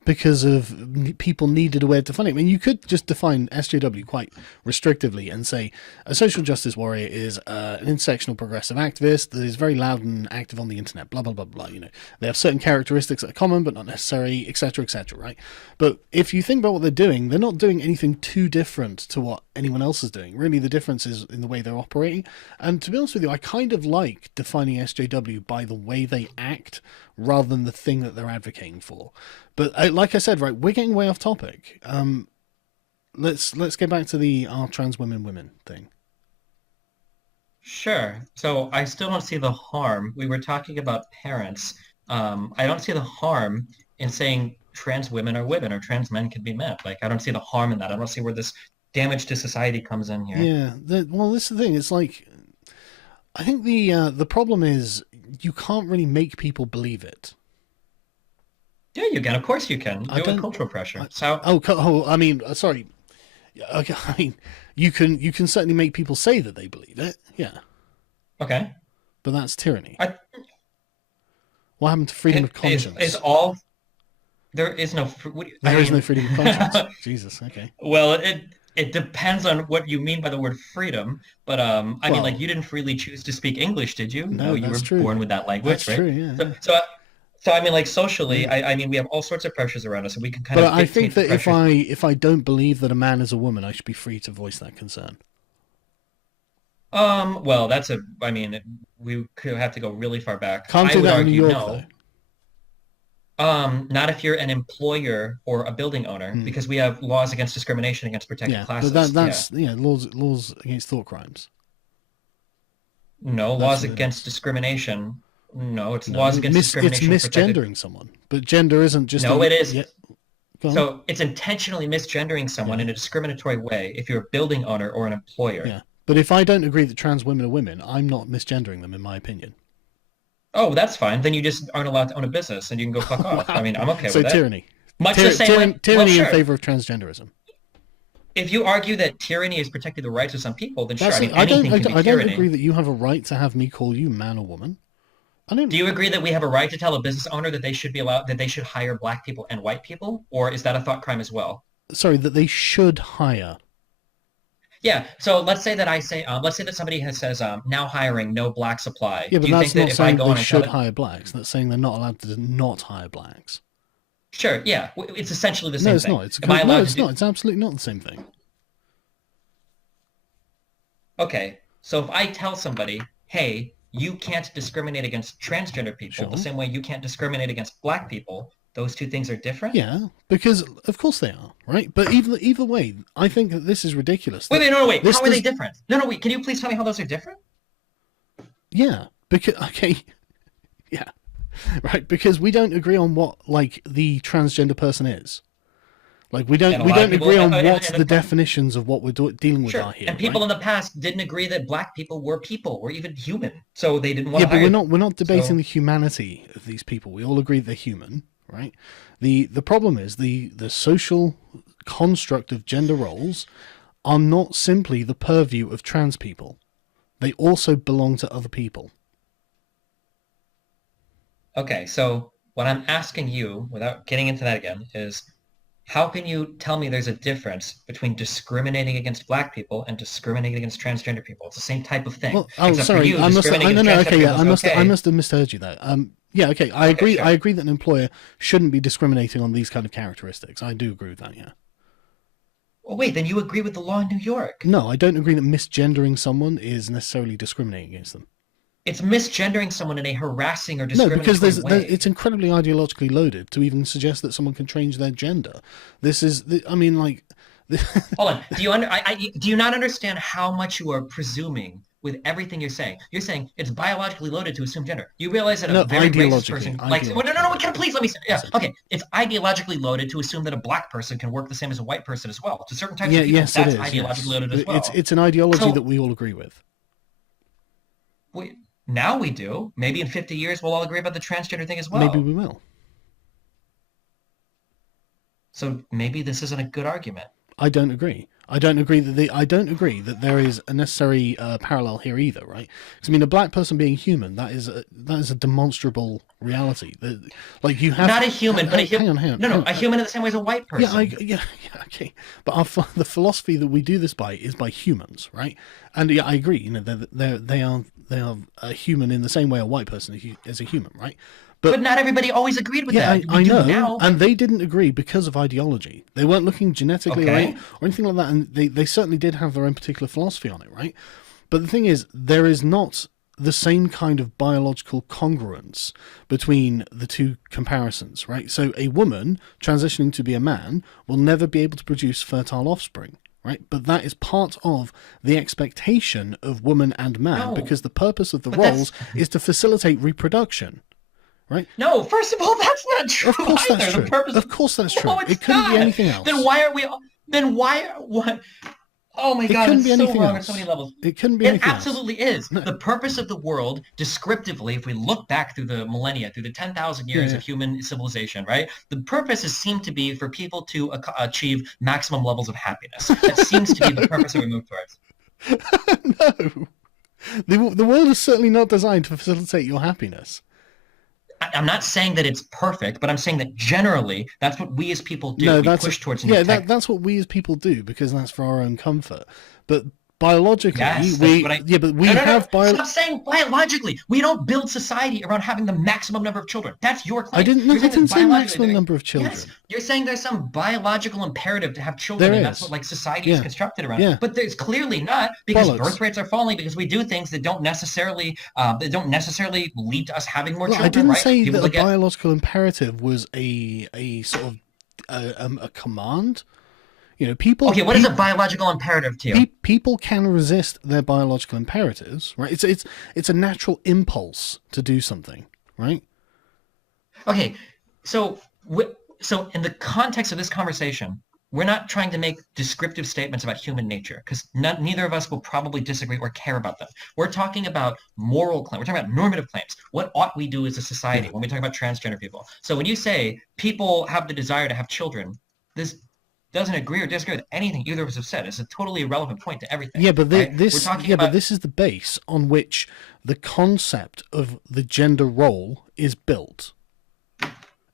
because of people needed a way of defining it. I mean, you could just define SJW quite restrictively and say a social justice warrior is an intersectional progressive activist that is very loud and active on the internet, blah, blah, blah, blah. You know, they have certain characteristics that are common, but not necessary, etc., etc., right? But if you think about what they're doing, they're not doing anything too different to what anyone else is doing. Really, the difference is in the way they're operating. And to be honest with you, I kind of like defining SJW by the way they act rather than the thing that they're advocating for. But like I said, right, we're getting way off topic. Let's get back to the are trans women thing. Sure. So I still don't see the harm. We were talking about parents. I don't see the harm in saying trans women are women or trans men can be men. Like, I don't see the harm in that. I don't see where this damage to society comes in here. Yeah, well, this is the thing. It's like I think the problem is you can't really make people believe it. Yeah, you can. Of course you can. I Do it don't. cultural pressure. I, So, I mean, sorry. Yeah, okay, I mean, you can certainly make people say that they believe it. Yeah, okay. but that's tyranny. I, What happened to freedom of is conscience? all there is no. I There is no mean, freedom of conscience. Jesus. Okay. well, it depends on what you mean by the word freedom. But I mean, like Well, you didn't freely choose to speak English, did you? No, no, you were that's true. born with that That's language, right? true. Yeah. So, Yeah. so, so I mean, like socially, Yeah. I mean, we have all sorts of pressures around us, and we can kind But of I think dictate the that if pressures. I don't believe that a man is a woman, I should be free to voice that concern. Well, I mean, we could have to go really far back. Can't I do would that in New argue York though. no. Not if you're an employer or a building owner, Hmm. because we have laws against discrimination against protected Yeah, but that classes. Yeah. that's laws against thought crimes. No, That's laws what it against is. discrimination. No, it's No, laws against it's discrimination protected. misgendering someone, but gender isn't just No, a it is. yeah. Go on. So it's intentionally misgendering someone Yeah, in a discriminatory way if you're a building owner or an employer. yeah. But if I don't agree that trans women are women, I'm not misgendering them, in my opinion. Oh, that's fine. Then you just aren't allowed to own a business and you can go fuck off. I Wow. mean, I'm okay So with that. tyranny, Much the same way, well, tyranny in sure. favor of transgenderism. If you argue that tyranny is protecting the rights of some people, then sure. That's I mean, I don't anything can be I don't agree tyranny. that you have a right to have me call you man or woman. I Do don't. you agree that we have a right to tell a business owner that they should be allowed, that they should hire black people and white people? Or is that a thought crime as well? Sorry, that they should hire. Yeah. So let's say that let's say that somebody says, now hiring, no black supply. Yeah, Do but you think that's that not if I saying go they on and tell should it, hire blacks. That's saying they're not allowed to not hire blacks. sure, yeah, it's essentially the No, same it's thing. not. It's Am I no, allowed to it's do? not. It's absolutely not the same thing. Okay. So if I tell somebody, hey, you can't discriminate against transgender people the Sure. same way you can't discriminate against black people, those two things are different? Yeah, because of course they are, right? But either way, I think that this is ridiculous. Wait, That wait, no, no, wait. this How are they does, different? No, no, wait. Can you please tell me how those are different? yeah, because okay, yeah, right. Because we don't agree on what like the transgender person is. Like And a we lot of don't people, agree on what and the definitions of what we're dealing with sure. are here, And right? people in the past didn't agree that black people were even human. So they didn't want Yeah, to but hire them. we're not debating So, the humanity of these people. We all agree they're human, right? The problem is the social construct of gender roles are not simply the purview of trans people. They also belong to other people. okay. So what I'm asking you, without getting into that again, is how can you tell me there's a difference between discriminating against black people and discriminating against transgender people? It's the same type of thing, Well, oh, except for sorry, you, I must. discriminating No, no, against okay, transgender yeah, people is I okay. must have misheard you there. Yeah, okay, I Okay, agree. I sure. agree that an employer shouldn't be discriminating on these kind of characteristics. I do agree with that. Yeah. Well, wait, then you agree with the law in New York. No, I don't agree that misgendering someone is necessarily discriminating against them. It's misgendering someone in a harassing or No, because discriminatory it's way. incredibly ideologically loaded to even suggest that someone can change their gender. This is, I mean, like, Hold on. Do you not understand how much you are presuming with everything you're saying? You're saying it's biologically loaded to assume gender. You realize that a no, very racist person likes it. Well, no, no, no, ideologically. can please let me say, yeah, Listen. okay. It's ideologically loaded to assume that a black person can work the same as a white person as well. To certain types Yeah, of people, yes, it that's is. ideologically Yes, loaded as it's well. it's an ideology that So we all agree with. now we do. Maybe in 50 years we'll all agree about the transgender thing as Maybe well. we will. So maybe this isn't a good argument. I don't agree. I don't agree that there is a necessary parallel here either, right? Because I mean, a black person being human, that is a demonstrable reality. Like you have Not a human, but a human. hang on, No, hang no, on. a human in the same way as a white Yeah, person. yeah, okay. But the philosophy that we do this by is by humans, right? And yeah, I agree. You know, they are a human in the same way a white person is a human, right? But not everybody always agreed with Yeah, that. We I do know, now. and they didn't agree because of ideology. They weren't looking genetically Okay. or anything like that, and they certainly did have their own particular philosophy on it, right? But the thing is, there is not the same kind of biological congruence between the two comparisons, right? So a woman transitioning to be a man will never be able to produce fertile offspring, right? But that is part of the expectation of woman and man, No, because the purpose of the but that's roles is to facilitate reproduction, right? no. First of all, that's not Of true course that's either. The true. purpose Of course that's no, true. it's It couldn't be not. anything Then else. why are we? Then why? What? Oh my It God, couldn't it's be so anything wrong on so else. many levels. It couldn't be It anything else. absolutely is. No. The purpose of the world, descriptively, if we look back through the millennia, through the 10,000 years Yeah. of human civilization, right? The purposes seem to be for people to achieve maximum levels of happiness. That seems to be the purpose that we move towards. No. The world is certainly not designed to facilitate your happiness. I'm not saying that it's perfect, but I'm saying that generally that's what we as people do. No, We push towards that's what we as people do, because that's for our own comfort. But biologically, yes, that's what I. but we No, no, no. have Stop saying biologically. We don't build society around having the maximum number of children. That's your claim. I didn't You're saying that say biologically maximum number of children. Yes, you're saying there's some biological imperative to have children, There and that's is. what like society is constructed around. Yeah. But there's clearly not, because Bollocks. birth rates are falling because we do things that don't necessarily lead to us having more Well, children. I didn't right? say People that a get biological imperative was a sort of a command. You know, people. okay. What is a biological imperative to you? People can resist their biological imperatives, right? It's a natural impulse to do something, right? Okay, so so in the context of this conversation, we're not trying to make descriptive statements about human nature, because neither of us will probably disagree or care about them. We're talking about moral claims. We're talking about normative claims. What ought we do as a society when we talk about transgender people? So when you say people have the desire to have children, this doesn't agree or disagree with anything either of us have said. It's a totally irrelevant point to everything. Yeah, but right? this We're talking about, but this is the base on which the concept of the gender role is built.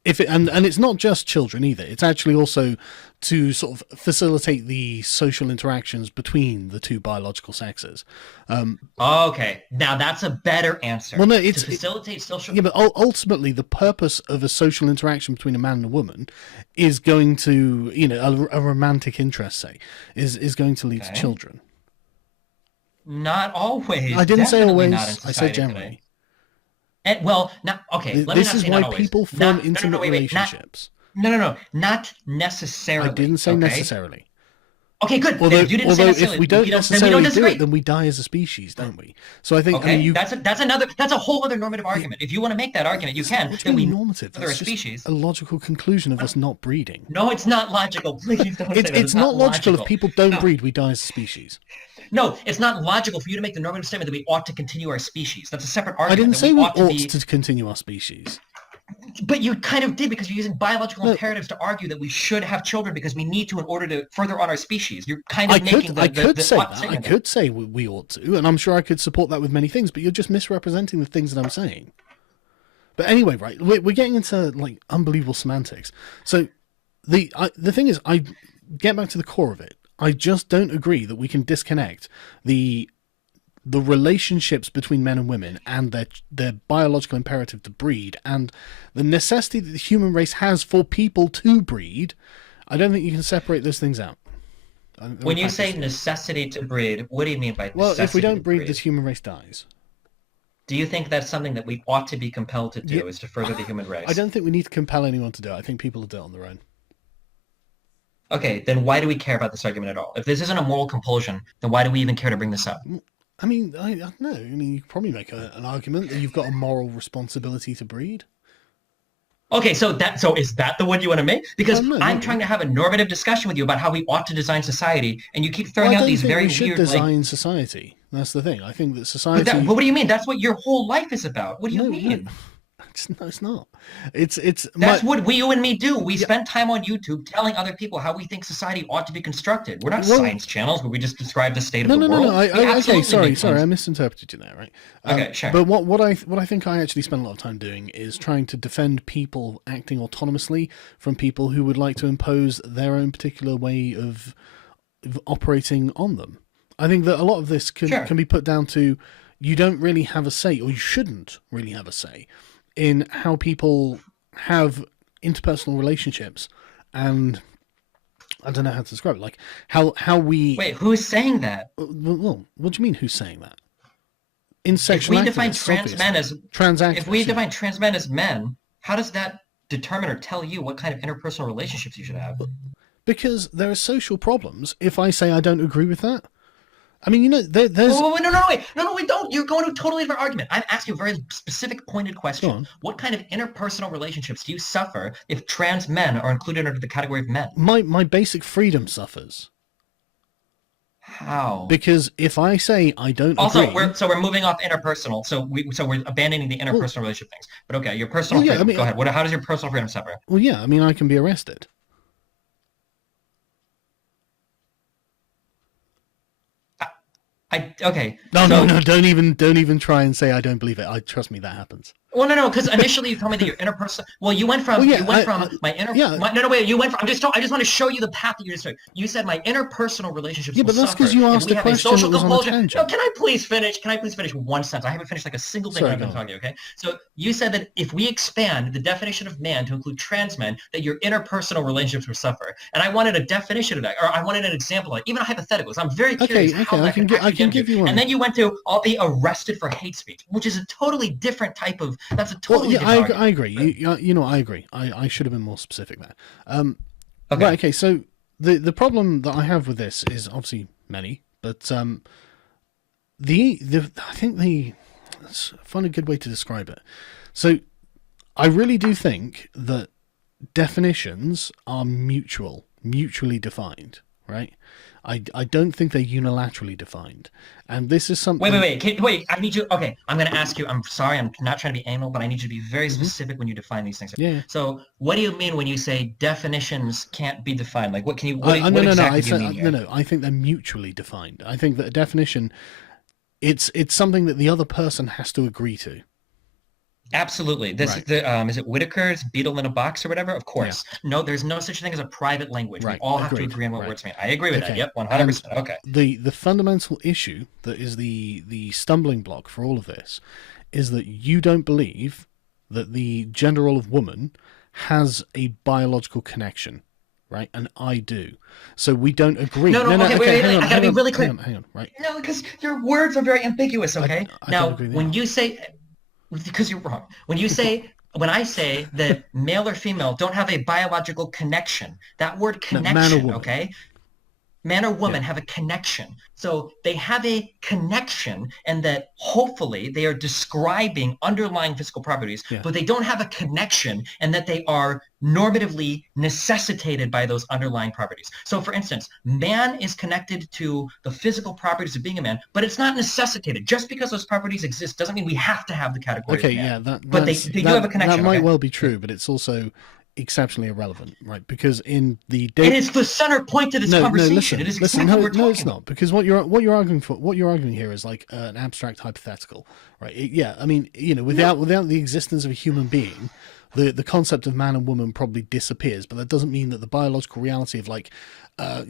And it's not just children either. It's actually also to sort of facilitate the social interactions between the two biological sexes. okay, now that's a better answer. Well, no, to it's facilitate social. yeah, but ultimately the purpose of a social interaction between a man and a woman is going to, you know, a romantic interest, say, is going to lead to children. Not always. I didn't say Definitely always. not in I said society generally. today. And, well, not okay. Let me This not is say why not always. people form Not, intimate no, no, wait, relationships. not necessarily. I didn't say okay? necessarily. Okay, good. Although, you didn't say necessarily. if we don't then we necessarily don't do disagree. it, then we die as a species, don't we? So I think, Okay, I mean, that's a whole other normative argument. If you want to make that argument, you can. What do Then you we mean normative? are a That's just species. a logical conclusion of us not breeding. No, it's not logical. Please don't say that. It's not logical. If people don't No. breed, we die as a species. No, it's not logical for you to make the normative statement that we ought to continue our species. That's a separate I argument. didn't say we ought be... to continue our species. But you kind of did, because you're using biological No. imperatives to argue that we should have children because we need to in order to further on our species. You're kind of I making could say ought that. I statement. could say we ought to, and I'm sure I could support that with many things, but you're just misrepresenting the things that I'm saying. But anyway, right, we're getting into like unbelievable semantics. So the thing is, I get back to the core of it. I just don't agree that we can disconnect the relationships between men and women and their biological imperative to breed and the necessity that the human race has for people to breed. I don't think you can separate those things out. When you say necessity to breed, what do you mean by necessity? Well, if we don't to breed, this human race dies. Do you think that's something that we ought to be compelled to do, is to further the human race? I don't think we need to compel anyone to do it. I think people will do it on their own. Okay, then why do we care about this argument at all? If this isn't a moral compulsion, then why do we even care to bring this up? I mean, I don't know. I mean, you could probably make an argument that you've got a moral responsibility to breed. Okay, so is that the one you want to make? Because No, I'm trying to have a normative discussion with you about how we ought to design society, and you keep throwing out these very we should weird, design society. That's the thing. I think that society. But what do you mean? That's what your whole life is about. What do you mean? No, it's not. It's That's what you and me do. We spend time on YouTube telling other people how we think society ought to be constructed. We're not science channels where we just describe the state of the world. No. Okay, sorry. I misinterpreted you there, right? Okay, sure. But what I think I actually spend a lot of time doing is trying to defend people acting autonomously from people who would like to impose their own particular way of operating on them. I think that a lot of this can be put down to you don't really have a say, or you shouldn't really have a say in how people have interpersonal relationships, and I don't know how to describe it. Like how we wait, who's saying that? Well, what do you mean? Who's saying that? in If sexual we define activists, trans obviously. men as Trans if we activists, yeah. define trans men as men, how does that determine or tell you what kind of interpersonal relationships you should have? Because there are social problems if I say I don't agree with that. I mean, there's... Wait, no, wait, no, wait, don't. You're going to a totally different argument. I'm asking a very specific, pointed Go question. on. What kind of interpersonal relationships do you suffer if trans men are included under the category of men? My basic freedom suffers. How? Because if I say I don't Also, agree... we're moving off interpersonal. So we're abandoning the Well, interpersonal relationship things. But okay, your personal well, yeah, I freedom. mean, Go ahead. How does your personal freedom suffer? well, yeah, I mean, I can be arrested. Okay. No, So no, don't even try and say I don't believe it. Trust me, that happens. well, no, because initially you told me that your interpersonal. Well, you went from Well, yeah, you went from my inter. yeah, No, wait. You went from. I just want to show you the path that you just took. You said my interpersonal relationships yeah, will but that's suffer because you if asked we a have a question that social was on a compulsion. No, tangent. can I please finish? Can I please finish one sentence? I haven't finished like a single thing Sorry, I've been go on. talking. Okay, so you said that if we expand the definition of man to include trans men, that your interpersonal relationships will suffer. And I wanted a definition of that, or I wanted an example, like even a hypothetical. So I'm very curious how that can actually get give you. you one. And then you went to I'll be arrested for hate speech, which is a totally different type of. That's a Well, totally yeah, different argument. I agree. You know, I agree. I should have been more specific there. Okay. Right, okay. So the problem that I have with this is obviously many, but I think let's find a good way to describe it. So I really do think that definitions are mutually defined, right? I don't think they're unilaterally defined, and this is something. Wait. I need you. Okay, I'm going to ask you. I'm sorry. I'm not trying to be anal, but I need you to be very specific when you define these things. Yeah. So, what do you mean when you say definitions can't be defined? Like, what can you? What, No, what no, no. exactly do you mean here? No. I think they're mutually defined. I think that a definition, it's something that the other person has to agree to. Absolutely. This Right. is it Whitaker's Beetle in a Box or whatever? Of course. No, there's no such thing as a private language. We Right. all have to Agreed. agree on what Right. words mean. I agree with that. Okay. Yep, 100%. And Okay. the fundamental issue that is the stumbling block for all of this is that you don't believe that the gender role of woman has a biological connection, right? And I do. So we don't agree. No, okay, wait, hang on, I gotta be really clear. hang on, right? No, because your words are very ambiguous, okay? I Now, don't agree with when that. you say, because you're wrong. When I say that male or female don't have a biological connection, that word No, connection, man or woman. okay? Man or woman have a connection. So they have a connection, and that hopefully they are describing underlying physical properties, Yeah. but they don't have a connection, and that they are normatively necessitated by those underlying properties. So for instance, man is connected to the physical properties of being a man, but it's not necessitated. Just because those properties exist doesn't mean we have to have the category Okay, of man. yeah, But they do have a connection. That might okay? well be true, but it's also exceptionally irrelevant, right? Because in the It is the center point to this conversation. It is exactly what we're talking it's not, because what you're arguing here is like an abstract hypothetical, right? Yeah, I mean, without the existence of a human being, the concept of man and woman probably disappears, but that doesn't mean that the biological reality of like, I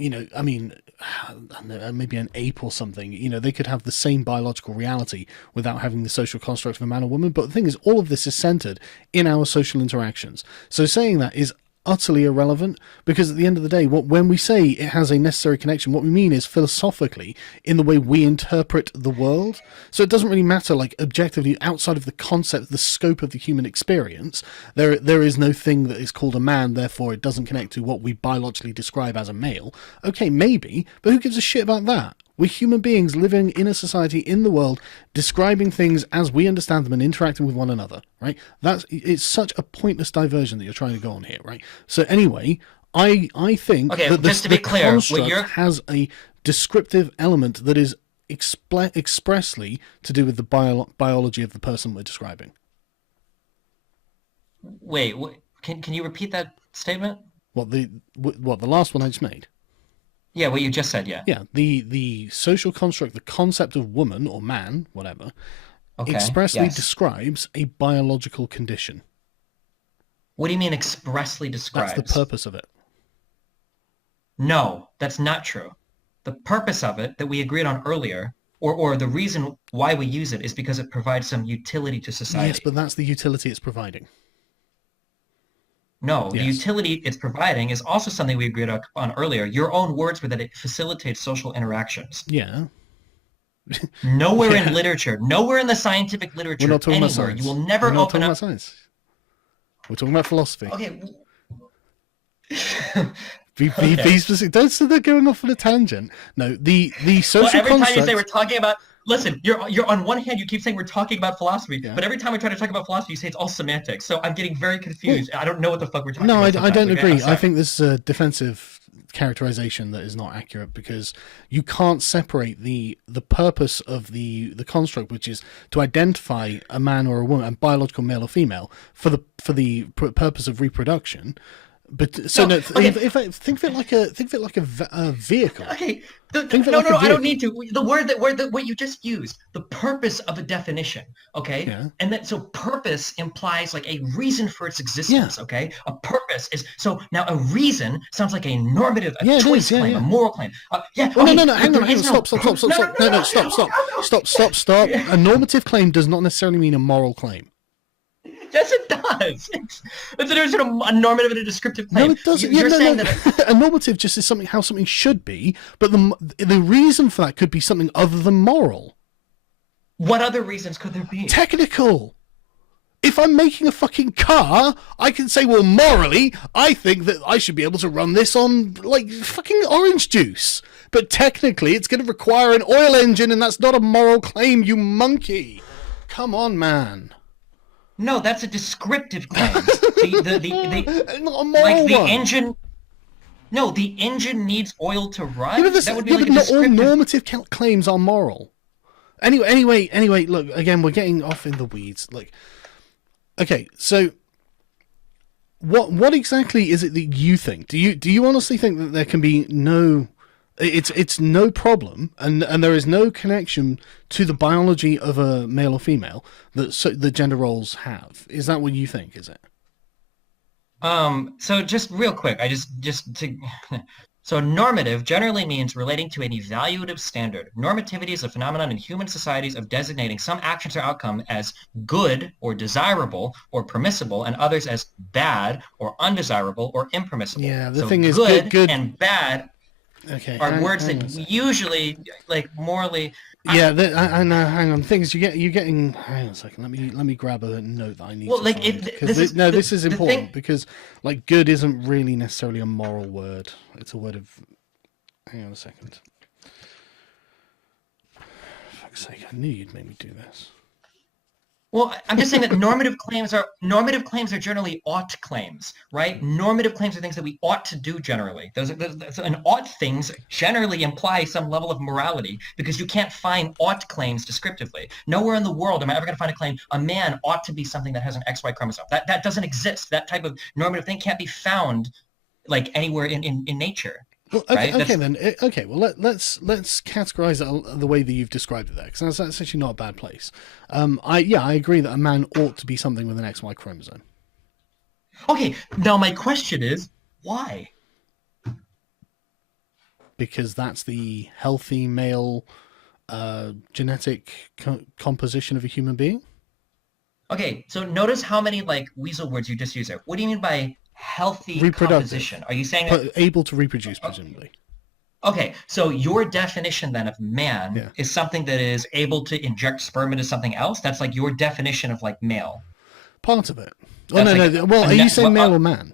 mean, I don't know, maybe an ape or something, they could have the same biological reality without having the social construct of a man or woman. But the thing is, all of this is centered in our social interactions. So saying that is utterly irrelevant, because at the end of the day, when we say it has a necessary connection, what we mean is philosophically in the way we interpret the world. So it doesn't really matter, like objectively outside of the concept, the scope of the human experience, there is no thing that is called a man, therefore it doesn't connect to what we biologically describe as a male. Okay, maybe, but who gives a shit about that? We're human beings living in a society in the world, describing things as we understand them and interacting with one another, right? It's such a pointless diversion that you're trying to go on here, right? So anyway, I think that just to be clear, construct has a descriptive element that is expressly to do with the biology of the person we're describing. Wait, can you repeat that statement? What the last one I just made? Yeah, what you just said, yeah. Yeah, the social construct, the concept of woman or man, whatever, expressly describes a biological condition. What do you mean expressly describes? That's the purpose of it. No, that's not true. The purpose of it that we agreed on earlier, or the reason why we use it, is because it provides some utility to society. Yes, but that's the utility it's providing. No, the utility it's providing is also something we agreed on earlier. Your own words were that it facilitates social interactions. Yeah. Nowhere in Yeah, literature, nowhere in the scientific we're literature, not talking about anywhere, you science. will We're never not open talking up. about science. We're talking about philosophy. Okay. Be Okay. specific. Don't say they're going off on a tangent. No, the Well, social every time you say we're construct. talking about, listen, you're on one hand you keep saying we're talking about philosophy, Yeah. but every time we try to talk about philosophy, you say it's all semantics. So I'm getting very Well, confused. I don't know what the fuck we're talking no, about I sometimes. don't Okay, I'm agree. I sorry. think this is a defensive characterization that is not accurate because you can't separate the purpose of the construct, which is to identify a man or a woman, a biological male or female, for the purpose of reproduction. But so No, no, okay, if I think of it like a vehicle. okay. Think of it No, like no, a no. I don't need vehicle. to. The word that what you just used, the purpose of a definition. Okay, Yeah, and then so purpose implies like a reason for its yeah, existence. Okay, a purpose is so now a reason sounds like a normative, a yeah. It choice is. Yeah, claim, a yeah. moral claim. Yeah. Well, no, no, Okay, no. but there Hang is on. no Stop, stop, stop, proof. stop, No, no, stop. no, No, no, no. no, Stop, no, stop, no, stop, stop, stop. no. A normative claim does not necessarily mean a moral claim. Yes, it does. It's a difference between a normative and a descriptive No, claim. it doesn't. Yeah, You're no, saying no. that A normative just is something how something should be, but the reason for that could be something other than moral, what other reasons could there be? technical. If I'm making a fucking car, I can say, well, morally, I think that I should be able to run this on like fucking orange juice. But technically, it's going to require an oil engine, and that's not a moral claim, you monkey. Come on, man. No, that's a descriptive claim. Not a Like moral the one. engine. No, the engine needs oil to Yeah, run. That would be yeah, like but a not all descriptive. normative claims are moral. Anyway. Look, again, we're getting off in the weeds. Like, okay, so what exactly is it that you think? Do you honestly think that there can be no? It's no problem, and there is no connection to the biology of a male or female that the gender roles have. Is that what you think? Is it? So just real quick, just to so normative generally means relating to an evaluative standard. Normativity is a phenomenon in human societies of designating some actions or outcome as good or desirable or permissible and others as bad or undesirable or impermissible. Yeah. The So thing is, good good. and bad Okay, are words hang that on a second. usually like morally Yeah, I know. Hang on. Things you're getting. Hang on a second. Let me grab a note that I need well to like find if because this is no, this is the important thing. because like good isn't really necessarily a moral word. It's a word of. Hang on a second. For fuck's sake! I knew you'd make me do this. Well, I'm just saying that normative claims are generally ought claims, right? Normative claims are things that we ought to do generally. And ought things generally imply some level of morality because you can't find ought claims descriptively. Nowhere in the world am I ever going to find a claim a man ought to be something that has an XY chromosome. That doesn't exist. That type of normative thing can't be found like anywhere in nature, Well, right? okay then. Okay, well let's categorize it the way that you've described it there, because that's actually not a bad place. I agree that a man ought to be something with an XY chromosome Okay. Now my question is why? because that's the healthy male genetic composition of a human being. Okay, so notice how many like weasel words you just used there. What do you mean by healthy Reproductive, composition? Are you saying that? able to reproduce, presumably. Okay, so your definition then of man Yeah, is something that is able to inject sperm into something else. That's like your definition of like male. part of it. Oh That's no, like no. Well, are you saying male or man?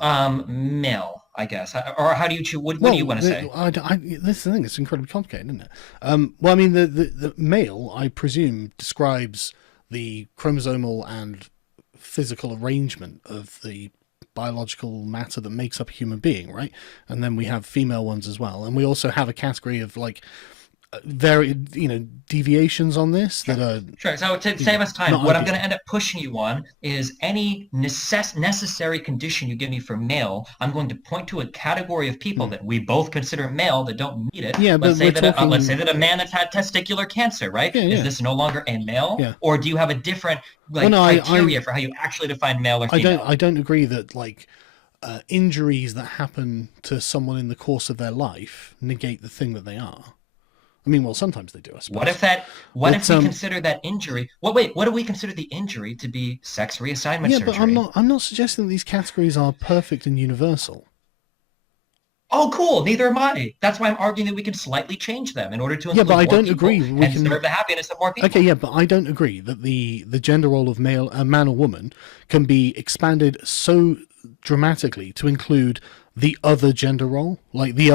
male, I guess. Or how do you choose? What do you Well, want to say? this is the thing. It's incredibly complicated, isn't it? Well, I mean, the male, I presume, describes the chromosomal and physical arrangement of the biological matter that makes up a human being, right? And then we have female ones as well, and we also have a category of like very, deviations on this that are, Sure. So to save us time, not what I'm going ideal. to end up pushing you on is any necessary condition you give me for male. I'm going to point to a category of people Hmm. that we both consider male that don't meet it. Yeah, but we're Let's say talking. that a man that's had testicular cancer, right? Yeah, Is yeah, this no longer a male, yeah. or do you have a different Well, like no, criteria for how you actually define male or I don't, female? I don't agree that like injuries that happen to someone in the course of their life negate the thing that they are. I mean, well, sometimes they do, I What suppose. if that? What But if we consider that injury? Well, wait. What do we consider the injury to be sex reassignment yeah, but I'm surgery? not. I'm not suggesting that these categories are perfect and universal. Oh, cool. Neither am I. That's why I'm arguing that we can slightly change them in order to Yeah, but include I more don't people agree. We and can. serve the happiness of more Okay, people. yeah, but I don't agree that the gender role of male, a man or woman, can be expanded so dramatically to include the other gender role, like the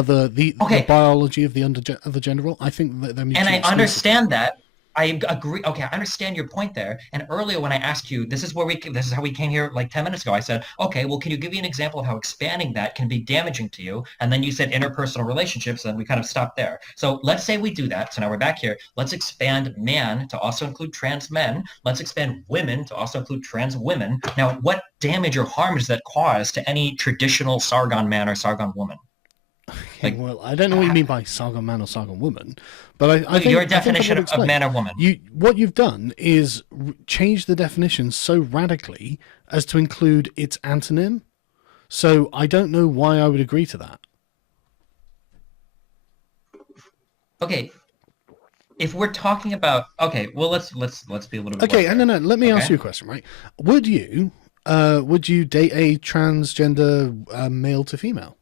Okay, biology of the other gender role. I think that they're and mutually I exclusive. understand that. I agree. Okay, I understand your point there. And earlier when I asked you, this is how we came here like 10 minutes ago. I said, okay, well, can you give me an example of how expanding that can be damaging to you? And then you said interpersonal relationships, and we kind of stopped there. So let's say we do that. So now we're back here. Let's expand man to also include trans men. Let's expand women to also include trans women. Now, what damage or harm does that cause to any traditional Sargon man or Sargon woman? Okay, Like, well, I don't know what you mean by Sargon man or Sargon woman, but I well, your think I've definition already of explained. man or woman. What you've done is change the definition so radically as to include its antonym. So I don't know why I would agree to that. Okay, if we're talking about okay, well let's be a little bit more Okay, no, fair. no. Let me ask Okay. you a question, right? Would you, would you date a transgender male to female?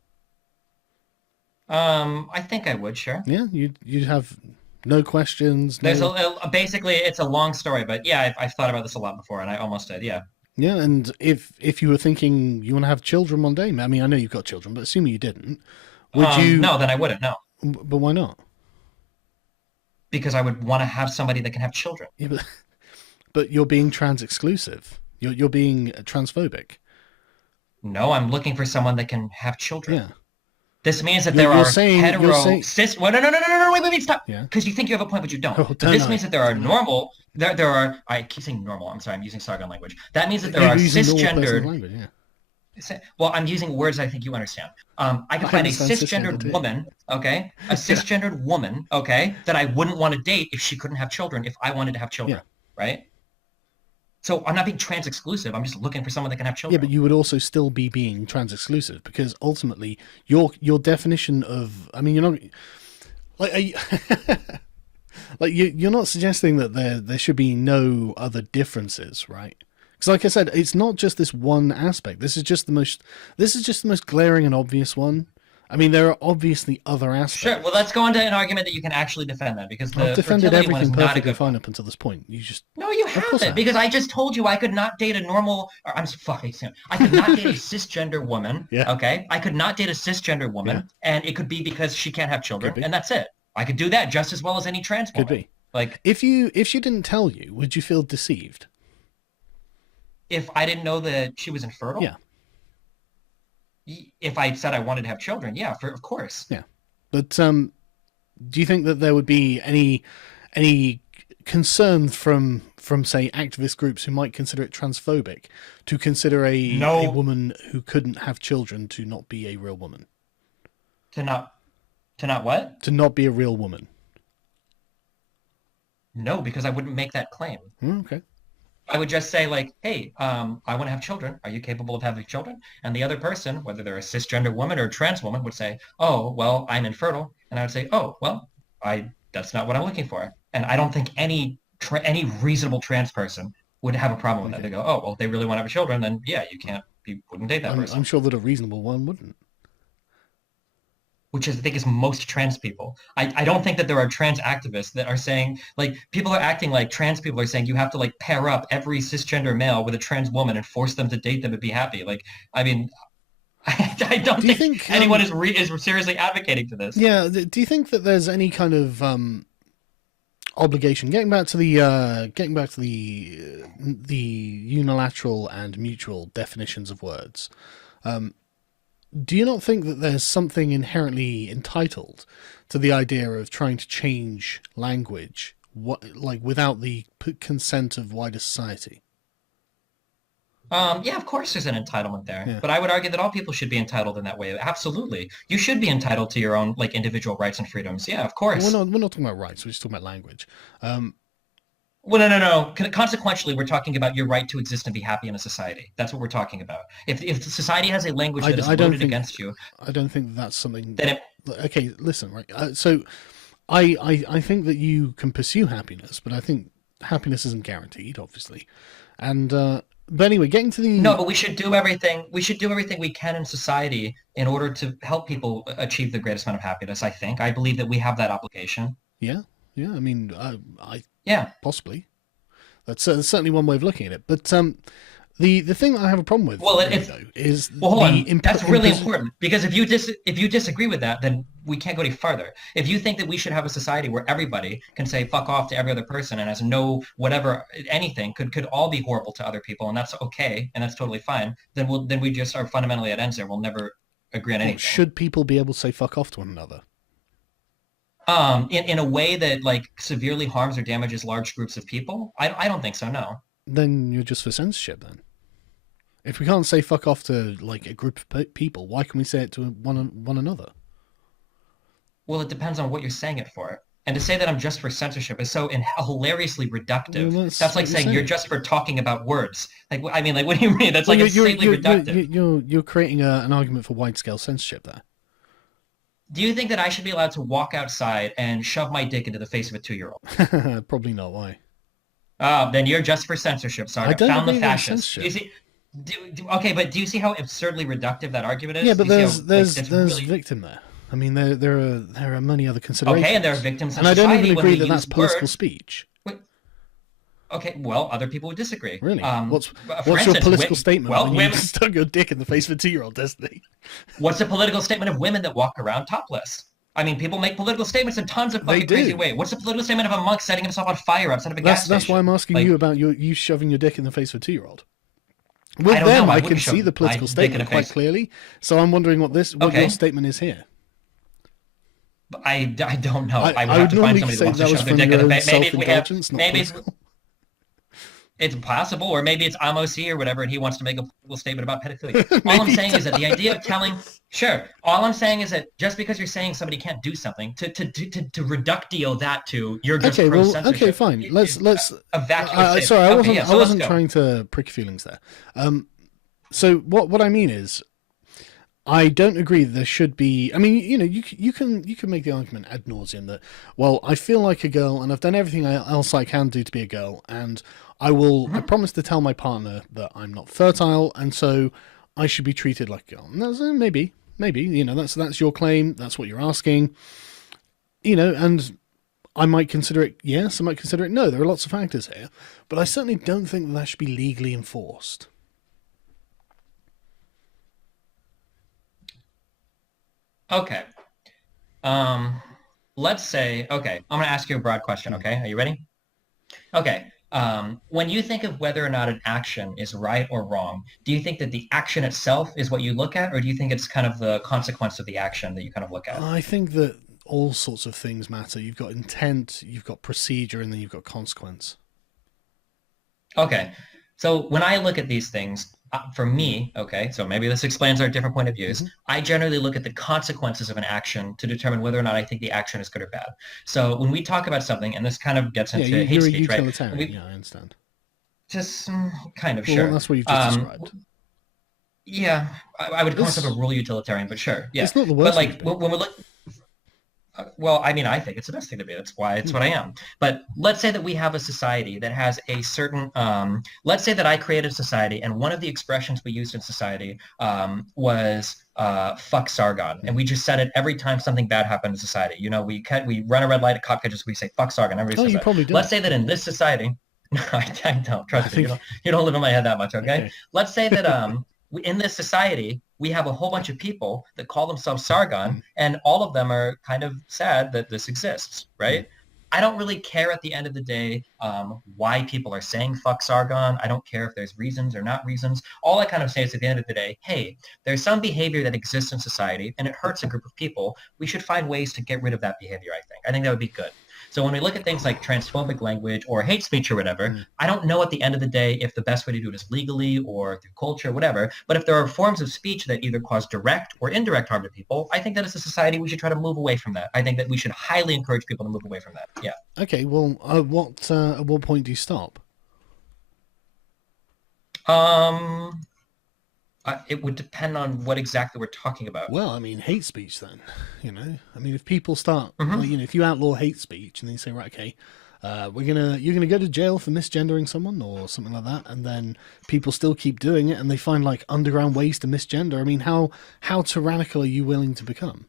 I think I would, sure. Yeah, you'd have no questions, There's no. basically it's a long story, but yeah, I've thought about this a lot before, and I almost did. Yeah. Yeah, and if you were thinking you want to have children one day, I mean, I know you've got children, but assuming you didn't, would you? No, then I wouldn't. No, But why not? because I would want to have somebody that can have children. Yeah, but you're being trans exclusive. You're being transphobic. No, I'm looking for someone that can have children. Yeah, This means that there you're are saying hetero cis. Well, no, wait, stop. yeah. Because you think you have a point, but you don't. Oh, But don't this means I? that there are Don't I? normal. There are. I keep saying normal. I'm sorry. I'm using Sargon language. That means that there You're are using normal person's cisgendered. language. Yeah, Well, I'm using words I think you understand. I can I find a understand cisgender cisgendered too. woman, okay, a Yeah, cisgendered woman, okay, that I wouldn't want to date if she couldn't have children. If I wanted to have yeah, children, right? So I'm not being trans exclusive. I'm just looking for someone that can have yeah. children. But you would also still be being trans exclusive because ultimately your definition of, I mean, you're not like like you're not suggesting that there should be no other differences, right? Because like I said, it's not just this one aspect. This is just the most glaring and obvious one. I mean, there are obviously other Sure. Well, aspects. let's go into an argument that you can actually defend that because I've the defended fertility one everything is not a perfectly good one. fine up until this point. You just, No, you of course, I haven't, have. because I just told you I could not date a normal. Or, I'm fucking. I could not date a cisgender woman. Yeah, Okay, I could not date a cisgender yeah, woman, and it could be because she can't have could children, be, and that's it. I could do that just as well as any trans could woman. be. Like If she didn't tell you, would you feel deceived? if I didn't know that she was Yeah, infertile, if I said I wanted to have children, yeah, of course. yeah. But do you think that there would be any concern from say activist groups who might consider it transphobic to consider a No, woman who couldn't have children to not be a real woman, to not to not what? to not be a real woman? No, because I wouldn't make that claim. Okay. I would just say like, hey, I want to have children. Are you capable of having children? And the other person, whether they're a cisgender woman or a trans woman, would say, oh, well, I'm infertile. And I would say, oh, well, I that's not what I'm looking for. And I don't think any reasonable trans person would have a problem with that. Okay. They go, oh, well, if they really want to have children, then yeah, you wouldn't date that I'm person. sure that a reasonable one wouldn't. Which is, I think, is most trans people. I don't think that there are trans activists that are saying, like, people are acting like trans people are saying you have to, like, pair up every cisgender male with a trans woman and force them to date them and be happy. Like, I mean, I don't Do you think think anyone is seriously advocating for this. yeah, do you think that there's any kind of obligation getting back to the unilateral and mutual definitions of words? Um, do you not think that there's something inherently entitled to the idea of trying to change language, like without the consent of wider society? Yeah, of course there's an entitlement there, Yeah. but I would argue that all people should be entitled in that way. Absolutely. You should be entitled to your own, like, individual rights and freedoms. Yeah, of Well, course. we're not talking about rights. We're just talking about language. Um, Well, no. Consequentially, we're talking about your right to exist and be happy in a society. That's what we're talking about. If society has a language that is I don't loaded think against you, I don't think that's something. then it, Okay, listen, right. So I think that you can pursue happiness, but I think happiness isn't guaranteed, obviously, and But anyway, getting to No, the but we should do everything. We should do everything we can in society in order to help people achieve the greatest amount of happiness. I think. I believe that we have that obligation. yeah, yeah. I mean, I Yeah. possibly that's certainly one way of looking at it. But the thing that I have a problem with Well, really it's though is well, hold the on. That's really important because if you disagree with that, then we can't go any farther. If you think that we should have a society where everybody can say fuck off to every other person and has no whatever anything could all be horrible to other people and that's okay and that's totally fine, then we just are fundamentally at ends there. We'll never agree on well, anything. should people be able to say fuck off to one another? In a way that like severely harms or damages large groups of people? I don't think so, no. Then you're just for censorship. Then, if we can't say fuck off to like a group of people, why can we say it to one another? Well, it depends on what you're saying it for. And to say that I'm just for censorship is so hilariously reductive. Well, That's like saying you're just for talking about words. Like, I mean, like, what do you mean? That's like insanely reductive. You're creating an argument for wide scale censorship there. Do you think that I should be allowed to walk outside and shove my dick into the face of a 2-year-old? Probably not. Why? Then you're just for censorship. Sorry, I don't found the agree with fascists. censorship. Okay, but do you see how absurdly reductive that argument is? Yeah, but there's really... victim there. I mean, there are many other considerations. Okay, and there are victims in and I don't society even when agree we that that's use political words. speech. Okay, well, other people would disagree. Really? What's instance, your political statement well, when women, you stuck your dick in the face of a 2-year-old, Destiny? What's the political statement of women that walk around topless? I mean, people make political statements in tons of fucking crazy ways. What's the political statement of a monk setting himself on fire outside of a gas station? That's why I'm asking you about you shoving your dick in the face of a 2-year-old. With I don't them, know. I can see the political statement quite clearly. So I'm wondering what your statement is here. I don't know. I would I have to find normally somebody that say wants to that was shove their from dick in your the own face. Maybe if we have, self-indulgence, not maybe political. it's possible, or maybe it's Amosi or whatever, and he wants to make a political statement about pedophilia. All I'm saying is that the idea of telling, sure. All I'm saying is that just because you're saying somebody can't do something, to reductio that to you're just okay, pro well, censorship. okay, fine. Let's a vacuum. sorry, I wasn't go. trying to prick your feelings there. So what I mean is, I don't agree that there should be. I mean, you know, you can make the argument ad nauseum that, well, I feel like a girl and I've done everything else I can do to be a girl, and I promise to tell my partner that I'm not fertile, and so I should be treated like a girl. And that's, maybe, you know, that's your claim. That's what you're asking. You know, and I might consider it yes, I might consider it no. There are lots of factors here, but I certainly don't think that should be legally enforced. Okay. Let's say, okay, I'm going to ask you a broad question, okay? Are you ready? Okay. When you think of whether or not an action is right or wrong, do you think that the action itself is what you look at, or do you think it's kind of the consequence of the action that you kind of look at? I think that all sorts of things matter. You've got intent, you've got procedure, and then you've got consequence. Okay. So when I look at these things, for me, okay, so maybe this explains our different point of views. Mm-hmm. I generally look at the consequences of an action to determine whether or not I think the action is good or bad. So when we talk about something, and this kind of gets into hate speech, right? Yeah, I understand. Just kind of, well, sure. That's what you've just described. Yeah, I would call myself a rule utilitarian, but sure. Yeah. It's not the worst. But like when we look... well, I mean, I think it's the best thing to be. That's why it's what I am. But let's say that we have a society that has a certain, let's say that I created a society and one of the expressions we used in society was fuck Sargon. And we just said it every time something bad happened in society. You know, we run a red light, a cop catches, we say fuck Sargon. Everybody says you that. Probably do. Let's say that in this society, no, I don't. Trust me. You don't live in my head that much, okay? Let's say that in this society, we have a whole bunch of people that call themselves Sargon, and all of them are kind of sad that this exists, right? I don't really care at the end of the day why people are saying fuck Sargon. I don't care if there's reasons or not reasons. All I kind of say is at the end of the day, hey, there's some behavior that exists in society, and it hurts a group of people. We should find ways to get rid of that behavior, I think. I think that would be good. So when we look at things like transphobic language or hate speech or whatever, I don't know at the end of the day if the best way to do it is legally or through culture, whatever. But if there are forms of speech that either cause direct or indirect harm to people, I think that as a society, we should try to move away from that. I think that we should highly encourage people to move away from that. Yeah. Okay. Well, at what point do you stop? It would depend on what exactly we're talking about. Well, I mean, hate speech then, you know? I mean, if people start, you know, if you outlaw hate speech and then you say, right, okay, you're gonna go to jail for misgendering someone or something like that, and then people still keep doing it, and they find like underground ways to misgender. I mean, how tyrannical are you willing to become?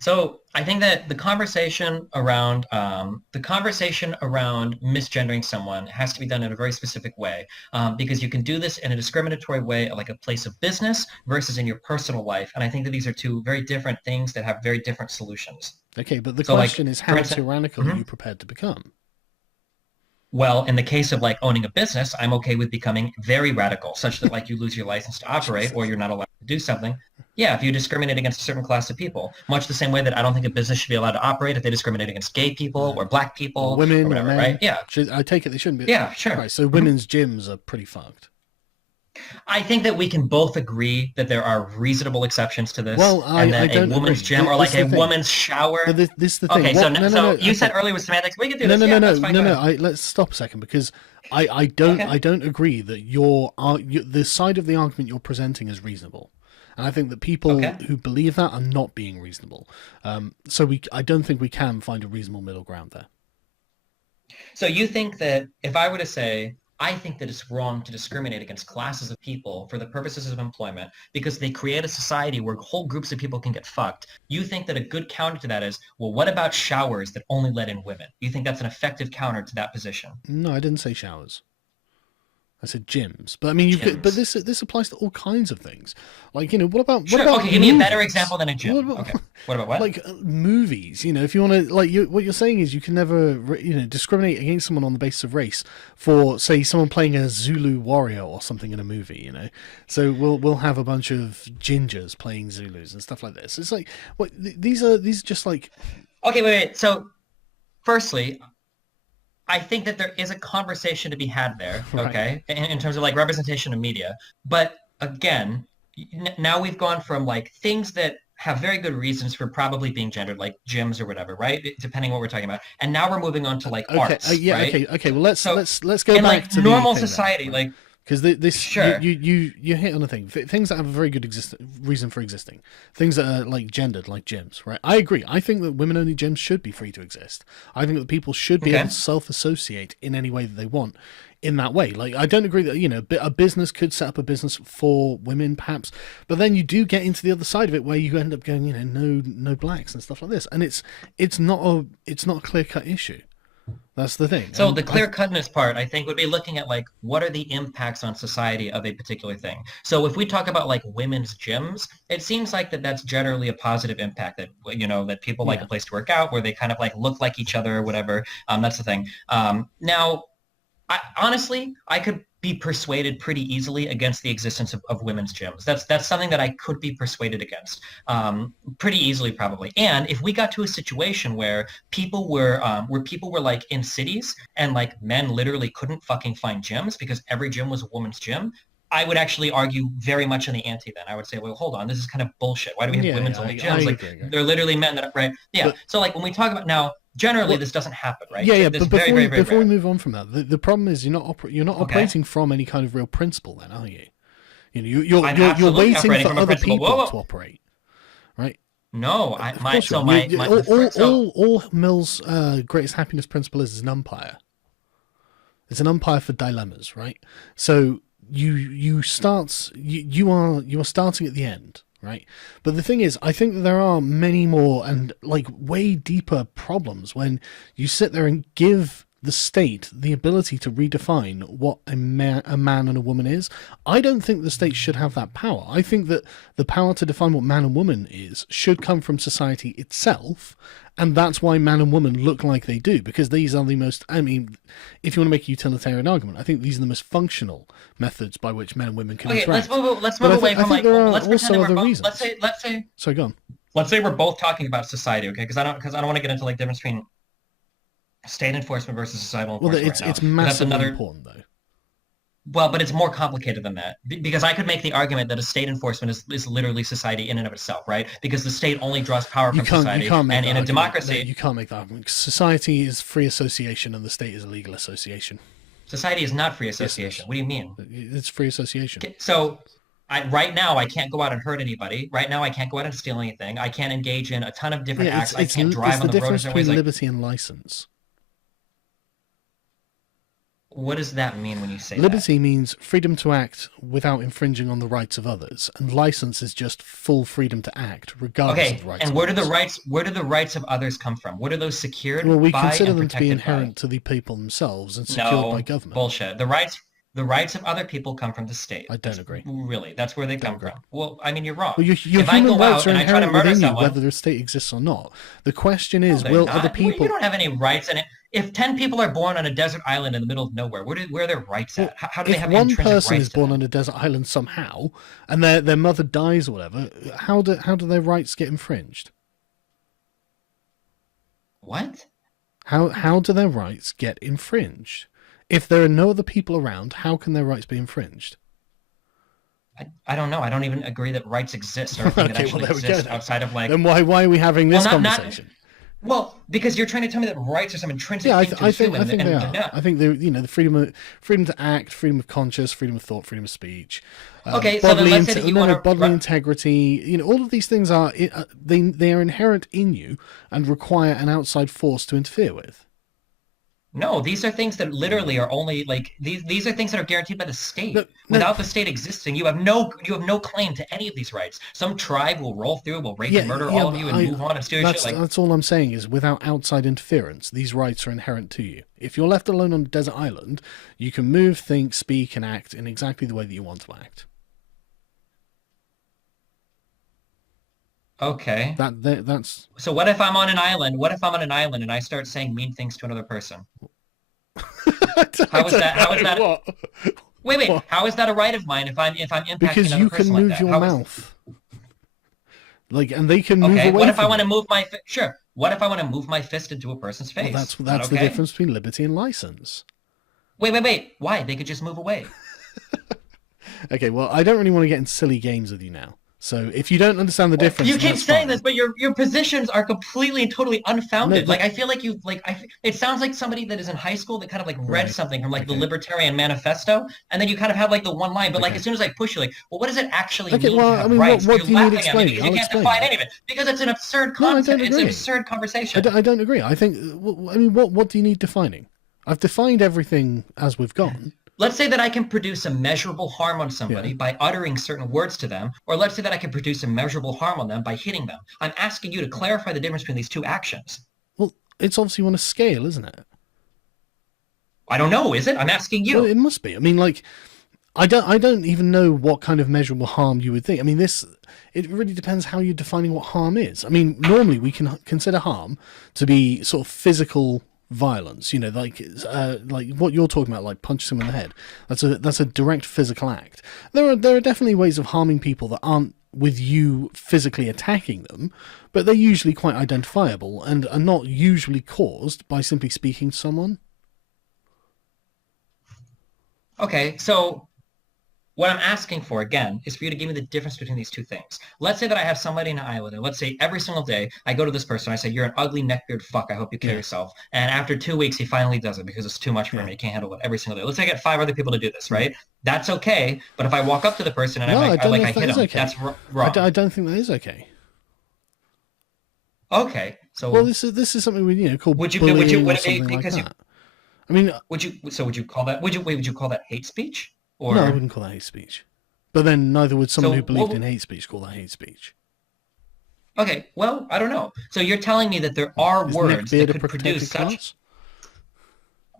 So I think that the conversation around misgendering someone has to be done in a very specific way, because you can do this in a discriminatory way, like a place of business versus in your personal life. And I think that these are two very different things that have very different solutions. Okay, but the So like, question is, for how instance, tyrannical are you prepared to become? well, in the case of like owning a business, I'm okay with becoming very radical, such that like you lose your license to operate or Jesus. you're not allowed to do something. Yeah, if you discriminate against a certain class of people, much the same way that I don't think a business should be allowed to operate if they discriminate against gay people or black Or people or women or whatever, right? men. Yeah, I take it they shouldn't be. yeah, sure. Right, so Mhm. women's gyms are pretty fucked. I think that we can both agree that there are reasonable exceptions to this, Well, and I that a don't woman's agree. gym or This like is a the thing. woman's shower. But this is the thing. Okay, so What? No, no, no. so you said Okay. earlier with semantics, we can do No, this. no, no, Yeah, no, that's fine. Go no, no. ahead. Let's stop a second because I Okay. don't agree that the side of the argument you're presenting is reasonable, and I think that people Okay. who believe that are not being reasonable. I don't think we can find a reasonable middle ground there. So you think that if I were to say, I think that it's wrong to discriminate against classes of people for the purposes of employment because they create a society where whole groups of people can get fucked. You think that a good counter to that is, well, what about showers that only let in women? You think that's an effective counter to that position? No, I didn't say showers. I said gyms, but I mean, but Gyms. this applies to all kinds of things. Like, what Sure. about Okay, give me a better movies? example than a What gym. about Okay. What about what? like movies? If you want to, what you're saying is you can never, discriminate against someone on the basis of race for, say, someone playing a Zulu warrior or something in a movie. So we'll have a bunch of gingers playing Zulus and stuff like this. It's like, what these are just like, Okay, wait. So firstly, I think that there is a conversation to be had there, right. okay, in terms of like representation of media. But again, now we've gone from like things that have very good reasons for probably being gendered, like gyms or whatever, right? Depending what we're talking about. And now we're moving on to like Okay, arts, yeah, right? okay. Well, let's So let's go in back like to the normal thing then, society, right? like Because this sure, you hit on a thing. Things that have a very good reason for existing. Things that are like gendered, like gyms, right? I agree. I think that women-only gyms should be free to exist. I think that people should be able okay. to self-associate in any way that they want. In that way, like I don't agree that a business could set up a business for women, perhaps, but then you do get into the other side of it where you end up going, no blacks and stuff like this, and it's not a clear-cut issue. That's the thing, So and the clear cutness part, I think, would be looking at like what are the impacts on society of a particular thing. So if we talk about like women's gyms, it seems like that's generally a positive impact that that people like yeah. a place to work out where they kind of like look like each other or whatever. That's the thing. Now honestly, I could be persuaded pretty easily against the existence of women's gyms. That's something that I could be persuaded against pretty easily, probably. And if we got to a situation where people were like in cities and like men literally couldn't fucking find gyms because every gym was a woman's gym, I would actually argue very much on the anti then. I would say, well, hold on, this is kind of bullshit. Why do we have Yeah, women's yeah, only I gyms? Like agree. they're literally men that, right? Yeah. But So like when we talk about now, generally well, this doesn't happen, right? yeah, yeah. This is But very, very, very before we rare. move on from that, the problem is you're not Okay. operating from any kind of real principle, then, are you? I'm You're absolutely waiting operating for from a other principle. Whoa, people to whoa. operate, right? No, Of course you are. All Mill's greatest happiness principle is an umpire. It's an umpire for dilemmas, right? So you are starting at the end, right? But the thing is, I think that there are many more and like way deeper problems when you sit there and give the state the ability to redefine what a man and a woman is. I don't think the state should have that power. I think that the power to define what man and woman is should come from society itself, and that's why man and woman look like they do, because these are the most, I mean, if you want to make a utilitarian argument, I think these are the most functional methods by which men and women can Okay, interact. let's But move away I from think like there are let's pretend that also we're other both reasons. So go on. let's say we're both talking about society, okay? Because I don't want to get into like difference between state enforcement versus societal Well, enforcement right it's now. But that's massively another important though. well, but it's more complicated than that because I could make the argument that a state enforcement is literally society in and of itself, right? Because the state only draws power from society, You can't make and that in a argument. No, democracy, you can't make that argument. Society is free association and the state is a legal association. society is not free Yes, it association. is. What do you mean? It's free association. So right now I can't go out and hurt anybody. Right now I can't go out and steal anything. I can't engage in a ton of different Yeah, acts. I can't it's drive the on the road in difference certain between ways. Like liberty and license. What does that mean when you say that? Liberty means freedom to act without infringing on the rights of others, and license is just full freedom to act regardless of the Okay, rights and of others. where do the rights of others come from? What are those Well, secured we by consider and them to be protected by? inherent to the people themselves and secured by No, government. bullshit. The rights of other people come from the state. I don't agree. That's where they Don't come agree. from. Well, I mean, you're wrong. Well, your If I human go rights out are and I try to inherent murder within you, someone, whether the state exists or not. The question no, is, they're will other not. You people... don't have any rights in it. If 10 people are born on a desert island in the middle of nowhere, where are their rights Well, at? How do they if have one intrinsic person rights is to born them? on a desert island somehow, and their mother dies or whatever, how do their rights get infringed? What? How do their rights get infringed? If there are no other people around, how can their rights be infringed? I don't know. I don't even agree that rights exist or anything that Okay, well, actually there we go. exists outside of like, Then why are we having well, this not conversation? well, because you're trying to tell me that rights are some intrinsic Yeah, thing to a I human, think and they they're are. not. I think the freedom to act, freedom of conscience, freedom of thought, freedom of speech, Okay, so then let's say that you want bodily to. integrity. All of these things are they are inherent in you and require an outside force to interfere with. No, these are things that literally are only like these are things that are guaranteed by the No, state. no, Without the state existing, you have no claim to any of these rights. Some tribe will roll through, will rape and murder yeah, all of but you and move on and steal your shit. Like, that's all I'm saying is without outside interference, these rights are inherent to you. If you're left alone on a desert island, you can move, think, speak, and act in exactly the way that you want to act. okay. That's So what if I'm on an island? What if I'm on an island and I start saying mean things to another person? I How is don't that? How is know that? what. Wait. What? How is that a right of mine if I'm impacting Because another you can person like move that? your How is mouth, and they can move okay? away What if I from want you. to move my sure? What if I want to move my fist into a person's Well, face? Is that that's the okay? difference between liberty and license. Wait. Why? They could just move away. Okay, well, I don't really want to get in silly games with you now. So if you don't understand the difference, You then keep that's saying fine. this, but your positions are completely and totally No, unfounded. Like I feel like you like it sounds like somebody that is in high school that kind of like read right. something from like the Okay. Libertarian Manifesto, and then you kind of have like the one line, but like Okay. as soon as I push you, like, well, what does it actually Okay. mean to Well, I have mean, rights? what You're do you need laughing at me explaining? because I'll you can't explain define it. any of it because it's an absurd No, I concept. don't It's an agree. absurd conversation. I don't agree. I think. I mean, what do you need defining? I've defined everything as we've gone. Let's say that I can produce a measurable harm on somebody Yeah. by uttering certain words to them, or let's say that I can produce a measurable harm on them by hitting them. I'm asking you to clarify the difference between these two actions. Well, it's obviously on a scale, isn't it? I don't know, is it? I'm asking Well, you. it must be. I mean, like, I don't even know what kind of measurable harm you would think. I mean, it really depends how you're defining what harm is. I mean, normally we can consider harm to be sort of physical violence. Like what you're talking about, like punch someone in the head. That's a direct physical act. There are definitely ways of harming people that aren't with you physically attacking them, but they're usually quite identifiable and are not usually caused by simply speaking to someone. Okay, so what I'm asking for again is for you to give me the difference between these two things. Let's say that I have somebody in an island, and let's say every single day I go to this person, I say, "You're an ugly neckbeard fuck. I hope you kill Yeah. yourself." And after 2 weeks, he finally does it because it's too much for him. He can't handle it every single day. Let's say I get 5 other people to do this, right? That's okay. But if I walk up to the person and No, I don't know I if that hit is him, okay. that's wrong. I don't think that is okay. Okay, so Well, this is something we call would bullying would or it be something like because you that. I mean, would you call that would you call that hate speech no, I or wouldn't call that hate speech. But then neither would someone so who believed what? in hate speech call that hate speech. Okay, well, I don't know. So you're telling me that there are Is words that neckbeard a could protected produce such.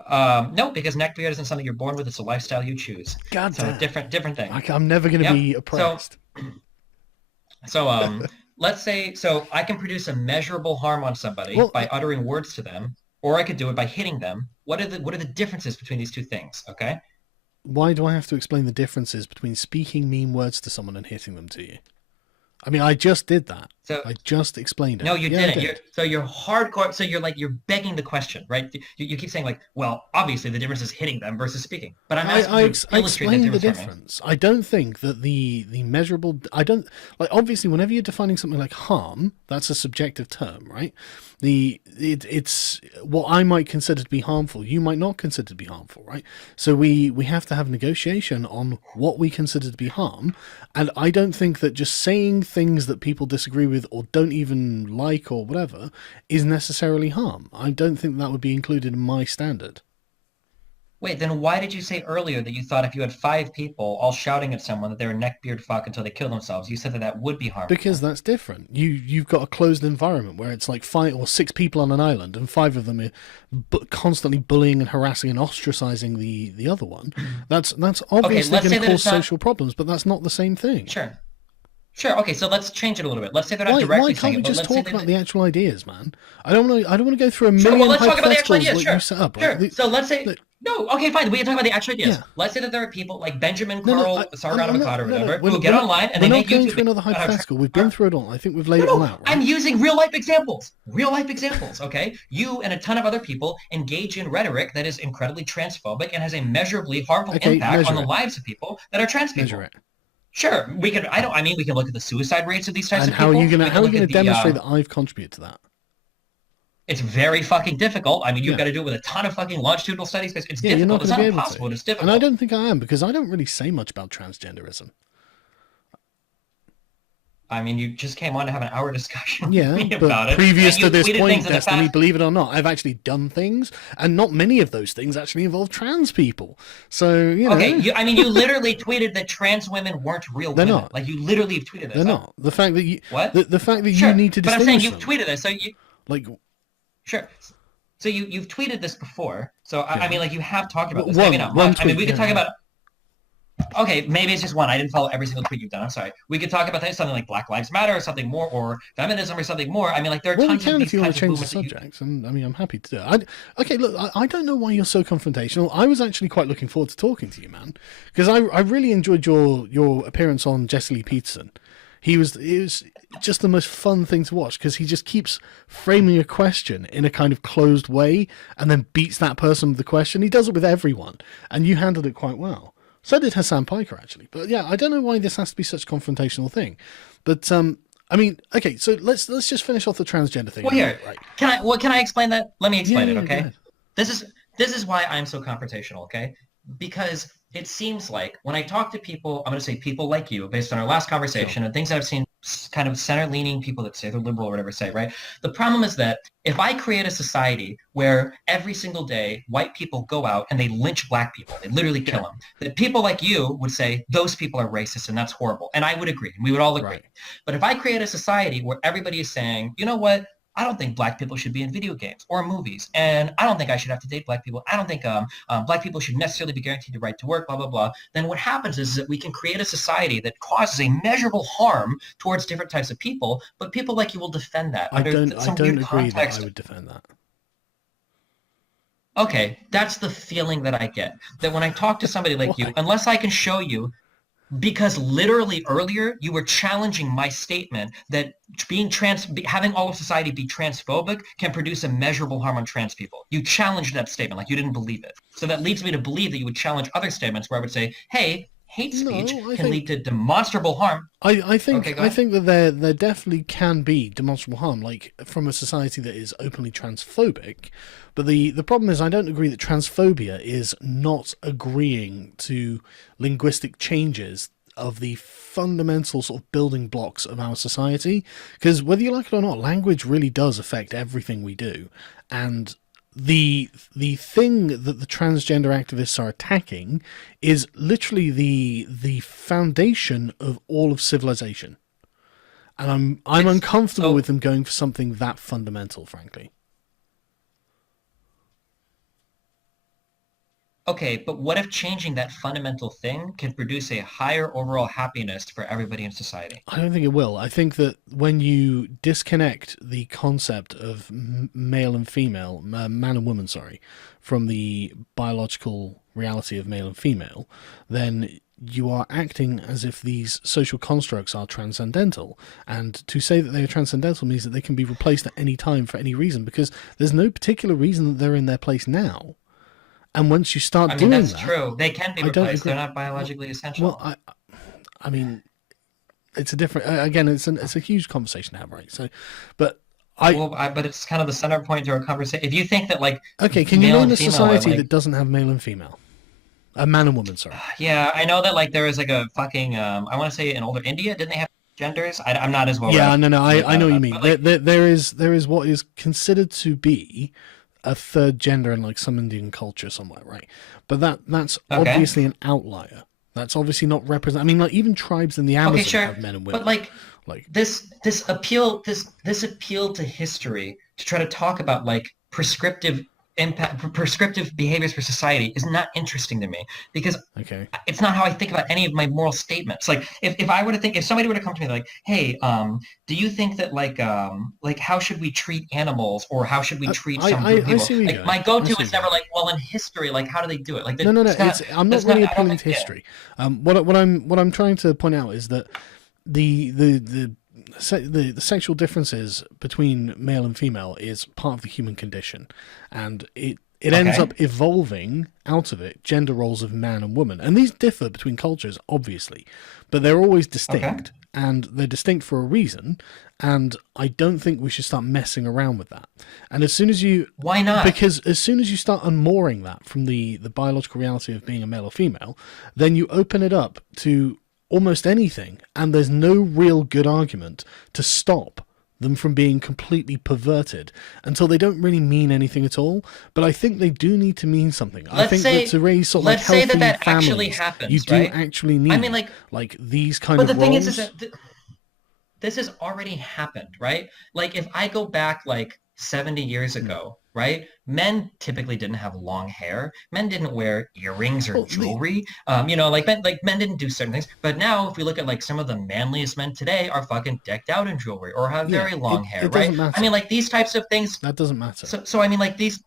class? No, because neckbeard isn't something you're born with; it's a lifestyle you choose. God So damn. different thing. I'm never going to Yep. be So oppressed. so let's say so I can produce a measurable harm on somebody Well, by uttering words to them, or I could do it by hitting them. What are the differences between these two things? Okay. why do I have to explain the differences between speaking mean words to someone and hitting them to you? I mean, I just did that. So I just explained it. no, you Yeah, I didn't. did. You're hardcore. So you're begging the question, right? You keep saying like, well, obviously the difference is hitting them versus speaking. But I'm asking you to I illustrate that explained the difference for me. difference. I don't think that the measurable. I don't like. Obviously, whenever you're defining something like harm, that's a subjective term, right? It's what I might consider to be harmful, you might not consider to be harmful, right? So we have to have negotiation on what we consider to be harm, and I don't think that just saying things that people disagree with or don't even like or whatever is necessarily harm. I don't think that would be included in my standard. Wait, then why did you say earlier that you thought if you had five people all shouting at someone that they were neck beard fuck until they kill themselves? You said that that would be Because harmful. that's different. You've got a closed environment where it's like 5 or 6 people on an island, and 5 of them are constantly bullying and harassing and ostracizing the other one. That's Okay, obviously let's going say to that cause it's not. social problems, but that's not the same thing. Sure. Sure. Okay, so let's change it a little bit. Let's say they're not Why directly saying can't we it, but just let's say talk that about the actual ideas, man? I don't want to go through a sure, well, million let's talk about the actual hypotheticals ideas. like you Sure. set up, right? Sure. So let's say The- no, okay, fine. We can talk about the actual ideas. yeah. Let's say that there are people like Benjamin No, no, Carl I'm not. Sargadamakad or No, no, whatever who get online and we're they not make going YouTube through another videos about how hypothetical. We've been through it all. I think we've laid no, it all no, out, I'm right? using real life examples. Real life examples, okay? You and a ton of other people engage in rhetoric that is incredibly transphobic and has a measurably harmful Okay, impact on measure the it. lives of people that are trans Measure people. it. Sure, we can. I mean, we can look at the suicide rates of these types And of people. We how can are you look gonna at the. demonstrate that I've contributed to that? It's very fucking difficult. I mean, you've Yeah. got to do it with a ton of fucking longitudinal studies. It's Yeah, you're not difficult. going It's to not be able to. impossible. It's And I difficult. don't think I am because I don't really say much about transgenderism. I mean, you just came on to have an hour discussion with Yeah, me but about it, previous and to you this tweeted things point, in the Destiny, past. believe it or not, I've actually done things, and not many of those things actually involve trans people. So, Okay, I mean, you literally tweeted that trans women weren't real they're women. not. Like, you literally tweeted They're this. not. The fact that What? the fact that you Sure, need to but I'm saying distinguish you've them, tweeted this, so you like, sure. So you've tweeted this before. So I yeah, mean, like you have talked about this. Maybe not one much. I mean, tweet, we could yeah, talk yeah. about. Okay, maybe it's just one. I didn't follow every single tweet you've done. I'm sorry. We could talk about something like Black Lives Matter or something more, or feminism or something more. I mean, like there are Well, we tons of can if these you want to kinds of change the movements that you. subject, and I mean, I'm happy to do it. Okay, look, I don't know why you're so confrontational. I was actually quite looking forward to talking to you, man, because I really enjoyed your appearance on Jesse Lee Peterson. It was just the most fun thing to watch because he just keeps framing a question in a kind of closed way and then beats that person with the question. He does it with everyone, and you handled it quite well. So did Hassan Piker actually, but yeah, I don't know why this has to be such a confrontational thing. But I mean, okay, so let's just finish off the transgender thing Well, in a here, minute, right? can I? What can I explain that? Let me Yeah, explain it. yeah, go Okay. ahead. This is this is why I'm so confrontational. Okay, because it seems like when I talk to people, I'm going to say people like you, based on our last Sure. conversation and things I've seen, kind of center-leaning people that say they're liberal or whatever say, right? The problem is that if I create a society where every single day white people go out and they lynch black people, they literally kill Yeah, them, that people like you would say those people are racist and that's horrible, and I would agree, and we would all agree. right. But if I create a society where everybody is saying, you know what? I don't think black people should be in video games or movies, and I don't think I should have to date black people. I don't think black people should necessarily be guaranteed the right to work, blah, blah, blah. Then what happens is that we can create a society that causes a measurable harm towards different types of people, but people like you will defend that under I some don't weird agree that I context. would defend that. Okay, that's the feeling that I get. That when I talk to somebody like you, Why? unless I can show you because literally earlier you were challenging my statement that having all of society be transphobic can produce a measurable harm on trans people. You challenged that statement like you didn't believe it. So that leads me to believe that you would challenge other statements where I would say, hey, hate speech No, I can think lead to demonstrable harm. Okay, go I ahead. think that there definitely can be demonstrable harm, like from a society that is openly transphobic. But the problem is, I don't agree that transphobia is not agreeing to linguistic changes of the fundamental sort of building blocks of our society. Because whether you like it or not, language really does affect everything we do, and the thing that the transgender activists are attacking is literally the foundation of all of civilization. And I'm It's uncomfortable with so them going for something that fundamental, frankly. okay, but what if changing that fundamental thing can produce a higher overall happiness for everybody in society? I don't think it will. I think that when you disconnect the concept of male and female, man and woman, sorry, from the biological reality of male and female, then you are acting as if these social constructs are transcendental. And to say that they are transcendental means that they can be replaced at any time for any reason, because there's no particular reason that they're in their place now. And once you start I mean, doing that's that, true. They can be I don't replaced. They're agree. not Well, biologically well, essential. I mean, it's a different. Again, it's a huge conversation to have, right? So, but I Well, but it's kind of the center point to our conversation. If you think that like okay. Can you male name and a female are society like, that doesn't have male and female? A man and woman, sorry. yeah, I know that like there is like a fucking I want to say in older India, didn't they have genders? I'm not as well read Yeah, up no, no. with I know what you that, mean. but like There is what is considered to be a third gender in like some Indian culture somewhere, right? But that's Okay. obviously an outlier. That's obviously not represent. I mean, like even tribes in the Okay, Amazon sure. have men and But women. like Like, this appeal to history to try to talk about like prescriptive behaviors for society is not interesting to me because okay, it's not how I think about any of my moral statements. Like if I were to think if somebody were to come to me like, hey, do you think that like how should we treat animals or how should we treat some group of I people? see where you're Like going. my I go-to see where is you're never going. like, well, in history, like how do they do it? Like No, no, no. it's not I'm not that's really not I don't appealing think to yeah. history. What I'm trying to point out is that the sexual differences between male and female is part of the human condition, and it ends Okay. up evolving out of it gender roles of man and woman, and these differ between cultures, obviously, but they're always Okay. distinct, and they're distinct for a reason. And I don't think we should start messing around with that. And as soon as you Why not? because as soon as you start unmooring that from the biological reality of being a male or female, then you open it up to almost anything, and there's no real good argument to stop them from being completely perverted until they don't really mean anything at all. But I think they do need to mean something. I Let's think that say to raise sort of like let's say that healthy that actually families, you happens, do right? actually I mean, need like, like these kind but the of thing is roles. that this has already happened, right? Like if I go back like 70 years Hmm. ago, right? Men typically didn't have long hair. Men didn't wear earrings or Well, jewelry. Like men didn't do certain things. But now, if we look at like some of the manliest men today, are fucking decked out in jewelry or have yeah, very long hair, it right? doesn't I mean, matter. like these types of things. That doesn't matter. So I mean, like these.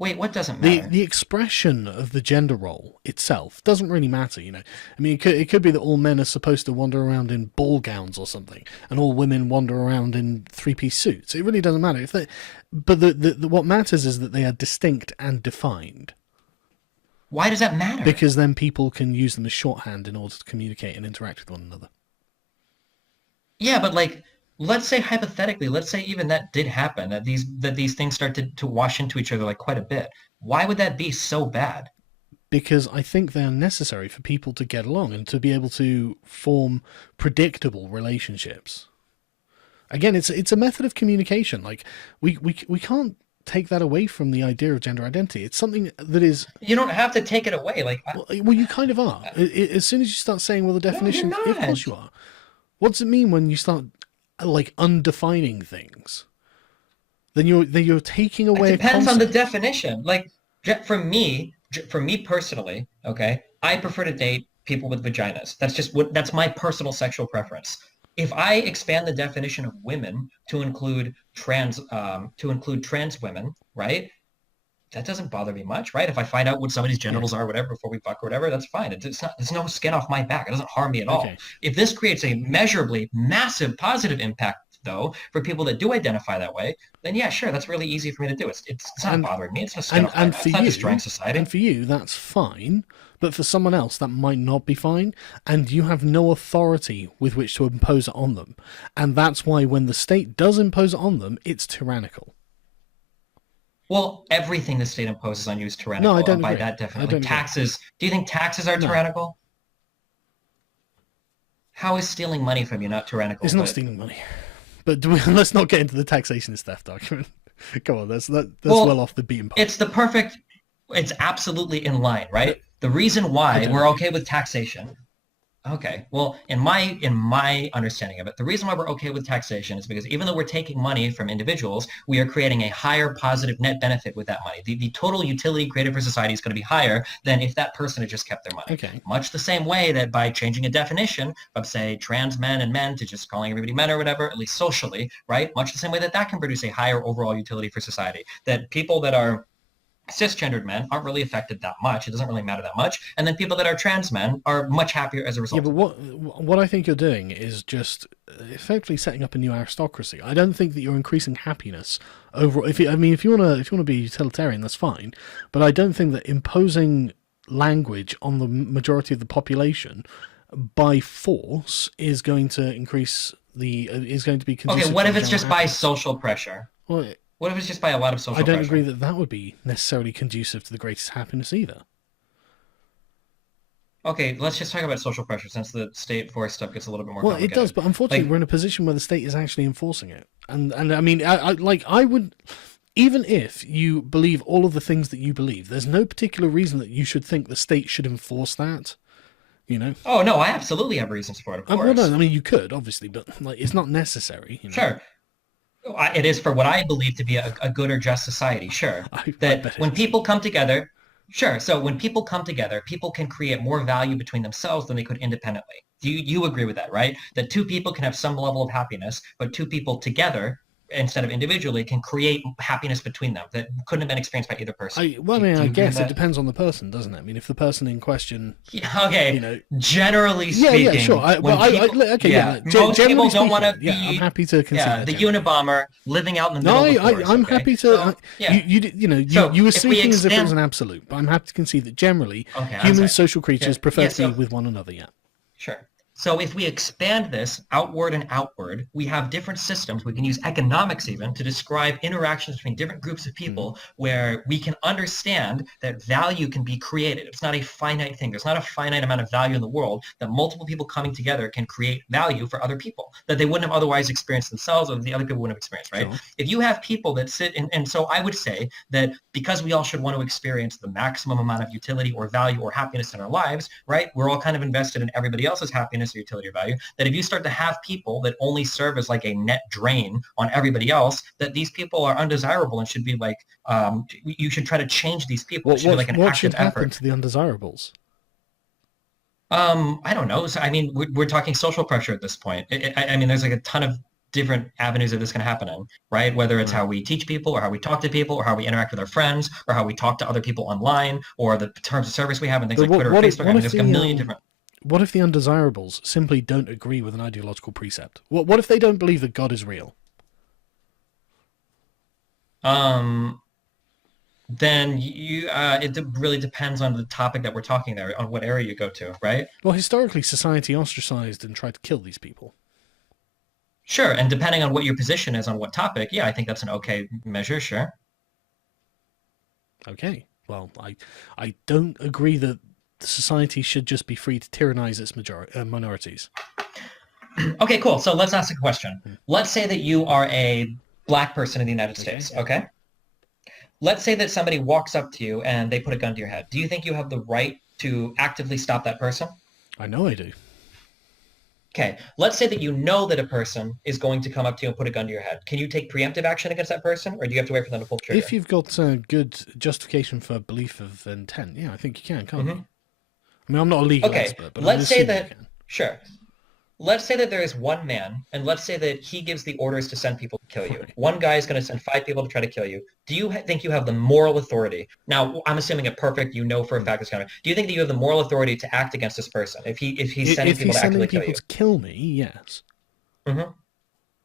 Wait, what doesn't matter? The expression of the gender role itself doesn't really matter, you know. I mean, it could be that all men are supposed to wander around in ball gowns or something, and all women wander around in three-piece suits. It really doesn't matter if they. But what matters is that they are distinct and defined, Why does that matter? because then people can use them as shorthand in order to communicate and interact with one another. Yeah, but like, let's say hypothetically, let's say even that did happen, that these things start to wash into each other like quite a bit. Why would that be so bad? Because I think they are necessary for people to get along and to be able to form predictable relationships. Again, it's a method of communication. Like we can't take that away from the idea of gender identity. It's something that is You don't have to take it away. well, you kind of are. As soon as you start saying, well, the No, you're definition, of not. course you are. What does it mean when you start like undefining things? Then you're taking It away a depends on the concept. definition. Like for me personally, okay, I prefer to date people with vaginas. That's my personal sexual preference. If I expand the definition of women to include trans women, right? That doesn't bother me much, right? If I find out what somebody's Yeah. genitals are, or whatever, before we fuck or whatever, that's fine. It's not, there's no skin off my back. It doesn't harm me at all. Okay. If this creates a measurably massive positive impact, though, for people that do identify that way, then yeah, sure, that's really easy for me to do. It's not And bothering me. It's no skin off my and back. for It's not destroying you society. that's fine, but for someone else that might not be fine, and you have no authority with which to impose it on them. And that's why when the state does impose it on them, it's tyrannical. Well, everything the state imposes on you is No, I tyrannical, don't and by agree. that I definitely don't agree. taxes. Do you think taxes are No, tyrannical? How is stealing money from you not tyrannical? it's not But stealing money. But let's not get into the taxation is theft argument. Come on, that's well well, off the beaten path. it's the perfect. It's absolutely in line, No, right? The reason I why don't we're agree. okay with taxation. Okay. Well, in my understanding of it, the reason why we're okay with taxation is because even though we're taking money from individuals, we are creating a higher positive net benefit with that money. The total utility created for society is going to be higher than if that person had just kept their money. Okay. Much the same way that by changing a definition of, say, trans men and men to just calling everybody men or whatever, at least socially, right? Much the same way that that can produce a higher overall utility for society. That people that are cisgendered men aren't really affected that much. It doesn't really matter that much. And then people that are trans men are much happier as a Yeah, result but of it. what I think you're doing is just effectively setting up a new aristocracy. I don't think that you're increasing happiness overall. If you wanna be utilitarian, that's fine. But I don't think that imposing language on the majority of the population by force is going to increase the is going to be Okay, conducive what to if the it's general just by happiness. social pressure? Well, What if it's just by a lot of I social don't agree pressure? that that would be necessarily conducive to the greatest happiness either. Okay, let's just talk about social pressure since the state force stuff gets a little bit more Well, it does, complicated. but unfortunately, we're Like, in a position where the state is actually enforcing it, and I mean, I would. even if you believe all of the things that you believe, there's no particular reason that you should think the state should enforce that. You know. Oh no, I absolutely have reasons for it, of Well, no, course. I mean you could obviously, but like it's not necessary. You know. Sure. It is for what I believe to be a good or just society, sure. I That bet when it is. people come together, sure. So when people come together, people can create more value between themselves than they could independently. Do you agree with that, right? That two people can have some level of happiness, but two people together, instead of individually, can create happiness between them that couldn't have been experienced by either person. Well, I mean, Do I you agree with guess it that? depends on the person, doesn't it? I mean, if the person in question, Yeah, you okay. know, Generally yeah, sure. speaking, when people, Okay, yeah. yeah, most people Generally don't want speaking, to then, yeah, I'm be, happy to concede yeah, that. the Generally, Unabomber living out in the no, middle of the forest. I'm Okay, happy to. so yeah. So You were if we speaking as if it was expand, an absolute, but I'm happy to concede that generally okay, I'm sorry. humans, social Yeah, creatures, prefer yeah. to be So with one another. Yeah. sure. So if we expand this outward and outward, we have different systems. We can use economics even to describe interactions between different groups of Mm. people where we can understand that value can be created. It's not a finite thing. There's not a finite amount of value in the world that multiple people coming together can create value for other people that they wouldn't have otherwise experienced themselves or the other people wouldn't have experienced, right? Sure. If you have people that sit and so I would say that because we all should want to experience the maximum amount of utility or value or happiness in our lives, right? We're all kind of invested in everybody else's happiness or utility or value, that if you start to have people that only serve as like a net drain on everybody else, that these people are undesirable and should be like, you should try to change these people. It should be like an What active should happen effort. to the undesirables? I don't know. So, I mean, we're talking social pressure at this point. I mean, there's like a ton of different avenues that this can happen in, right? Whether it's Right. how we teach people or how we talk to people or how we interact with our friends or how we talk to other people online or the terms of service we have and things But like Twitter or Facebook. I what mean, if there's like a million different. what if the undesirables simply don't agree with an ideological precept? What if they don't believe that God is real? Um, then it really depends on the topic that we're talking there, on what area you go to, right? Well, historically, society ostracized and tried to kill these people. Sure. And depending on what your position is on what topic, yeah, I think that's an okay measure, sure. Okay. Well, I don't agree that society should just be free to tyrannize its minorities. Okay, cool. So let's ask a question. Let's say that you are a black person in the United Okay. States, okay? Let's say that somebody walks up to you and they put a gun to your head. Do you think you have the right to actively stop that person? I know I do. Okay, let's say that you know that a person is going to come up to you and put a gun to your head. Can you take preemptive action against that person, or do you have to wait for them to pull the trigger? If you've got good justification for belief of intent, yeah, I think you can, can't you? I mean, I'm not a legal Okay, expert, but I'm let's say assuming you that, can. sure. Let's say that there is one man, and let's say that he gives the orders to send people to kill you. Right. One guy is going to send 5 people to try to kill you. Do you think you have the moral authority? Now, I'm assuming a perfect, you know for a fact it's coming. Do you think that you have the moral authority to act against this person if he's sending If people he's to actively sending kill people you? to kill me, yes. hmm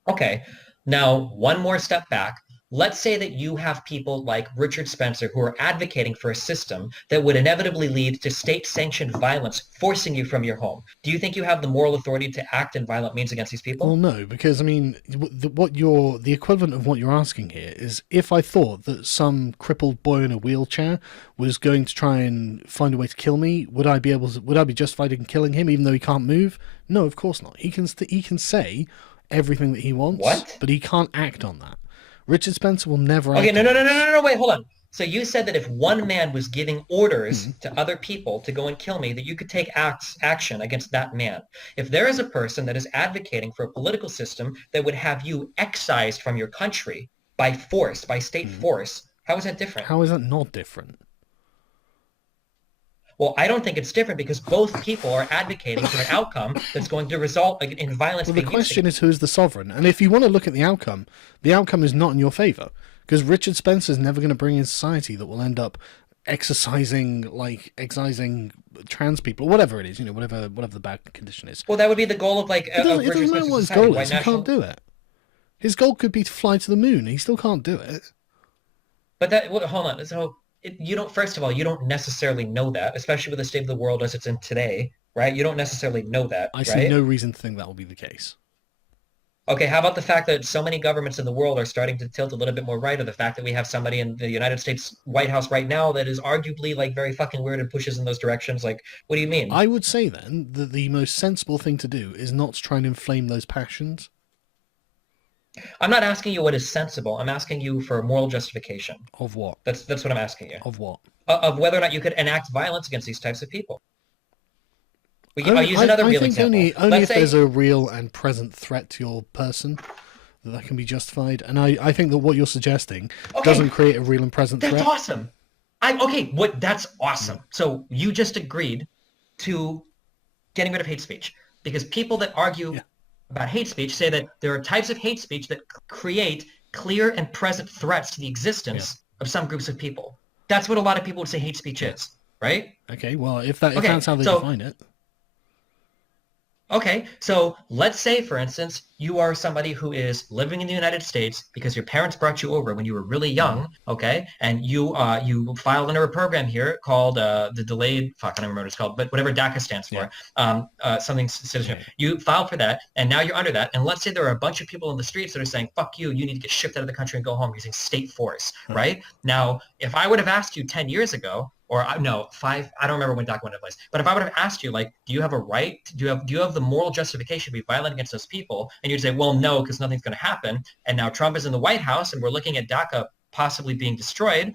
Okay. Now, one more step back. Let's say that you have people like Richard Spencer who are advocating for a system that would inevitably lead to state-sanctioned violence, forcing you from your home. Do you think you have the moral authority to act in violent means against these Well, people? no, because I mean, the equivalent of what you're asking here is if I thought that some crippled boy in a wheelchair was going to try and find a way to kill me, would I be justified in killing him even though he can't move? No, of course not. He can say everything that he wants, What? but he can't act on that. Richard Spencer will never Okay, act no, on no, no, no, this. no, no, wait, hold on. So you said that if one man was giving orders Hmm. to other people to go and kill me, that you could take action against that man. If there is a person that is advocating for a political system that would have you excised from your country by force, by state Hmm. force, how is that different? How is that not different? Well, I don't think it's different because both people are advocating for an outcome that's going to result in violence Well, the being used question against is who's the sovereign, and if you want to look at the outcome is not in your favor because Richard Spencer's never going to bring in society that will end up excising trans people or whatever it is, whatever the bad condition is. Well, that would be the goal of It Richard doesn't matter Spencer's what his society, goal white is. He can't national. do it. His goal could be to fly to the moon. He still can't do it. But hold on. So you don't, first of all, you don't necessarily know that, especially with the state of the world as it's in today, right? You don't necessarily know that, I see right? no reason to think that will be the case. Okay, how about the fact that so many governments in the world are starting to tilt a little bit more right, or the fact that we have somebody in the United States White House right now that is arguably like very fucking weird and pushes in those directions? Like, what do you mean? I would say then that the most sensible thing to do is not to try and inflame those passions. I'm not asking you what is sensible. I'm asking you for a moral justification. Of what? That's what I'm asking you. Of what? Of whether or not you could enact violence against these types of people. I'll Only, use another I real think example. only Let's if there's say, a real and present threat to your person that can be justified. And I think that what you're suggesting okay, doesn't create a real and present that's threat. awesome. That's awesome. So you just agreed to getting rid of hate speech because people that argue Yeah. about hate speech say that there are types of hate speech that create clear and present threats to the existence of some groups of people. That's what a lot of people would say hate speech is, right? Okay. Well, if Okay, that's how they so define it. Okay, so let's say, for instance, you are somebody who is living in the United States because your parents brought you over when you were really young, okay, and you filed under a program here called the delayed, fuck, I don't remember what it's called, but whatever DACA stands for, something citizenship. You filed for that, and now you're under that, and let's say there are a bunch of people in the streets that are saying, fuck you, you need to get shipped out of the country and go home using state force, right? Now, if I would have asked you 10 years ago, or no, 5, I don't remember when DACA went into place. But if I would have asked you, like, do you have a right? Do you have the moral justification to be violent against those people? And you'd say, well, no, because nothing's going to happen. And now Trump is in the White House and we're looking at DACA possibly being destroyed.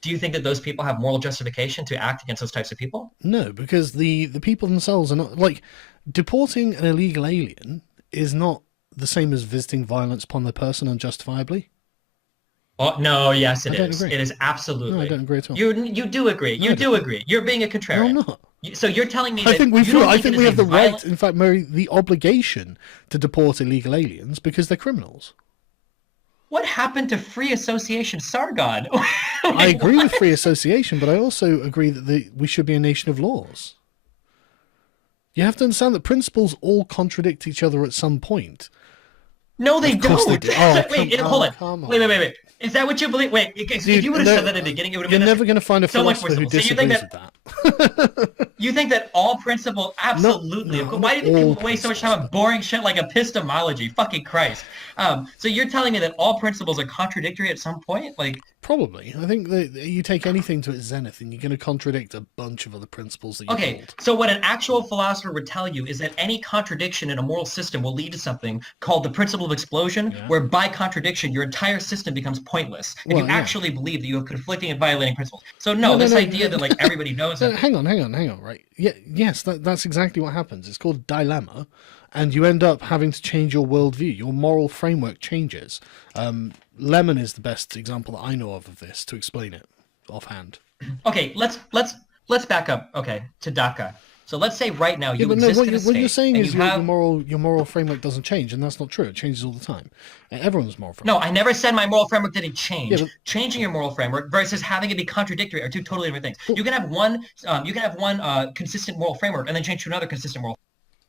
Do you think that those people have moral justification to act against those types of people? No, because the people themselves are not like deporting an illegal alien is not the same as visiting violence upon the person unjustifiably. Oh, no, yes, it I don't is. agree. It is absolutely. No, I don't agree at all. You do agree. No, You do agree. You're being a No, contrarian. I'm not. So you're telling me I that think we you don't I think think it we is have a the right, violent... in fact, Mary, the obligation to deport illegal aliens because they're criminals. What happened to free association, Sargon? I agree with free association, but I also agree that we should be a nation of laws. You have to understand that principles all contradict each other at some point. No, they Of course don't. they do. Oh, Wait, come hold on, on. come on. Wait. Is that what you believe? Wait, if Dude, you would have said that at the beginning, it would have You're been never going to find a so much more philosopher who simple. So you think disagrees with that. you think that all principles, absolutely. No, Why not do people all waste so much principles, time on boring shit like epistemology? Fucking Christ. So you're telling me that all principles are contradictory at some point? Like, Probably. I think that you take anything to its zenith and you're going to contradict a bunch of other principles that you okay, hold. so what an actual philosopher would tell you is that any contradiction in a moral system will lead to something called the principle of explosion, where by contradiction, your entire system becomes pointless if you actually believe that you have conflicting and violating principles. So no, this idea that like everybody knows it. Hang on, right? Yeah, yes, that's exactly what happens. It's called dilemma, and you end up having to change your worldview. Your moral framework changes. Lemon is the best example that I know of this to explain it offhand. Okay, let's back up. Okay, to DACA. So let's say right now you but no, exist in a state. what you're saying is your moral framework doesn't change, and that's not true. It changes all the time. Everyone's moral framework. No, I never said my moral framework didn't change. Yeah, Changing your moral framework versus having it be contradictory are two totally different things. You can have one consistent moral framework and then change to another consistent moral.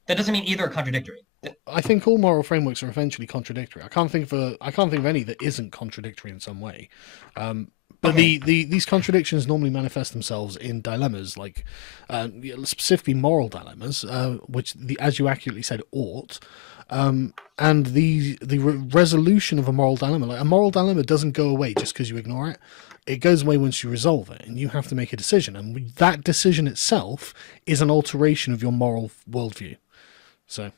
That doesn't mean either are contradictory. I think all moral frameworks are eventually contradictory. I can't think of any that isn't contradictory in some way. But these contradictions normally manifest themselves in dilemmas, like specifically moral dilemmas, which as you accurately said, ought. And the resolution of a moral dilemma, like a moral dilemma, doesn't go away just because you ignore it. It goes away once you resolve it, and you have to make a decision. And that decision itself is an alteration of your moral worldview. So,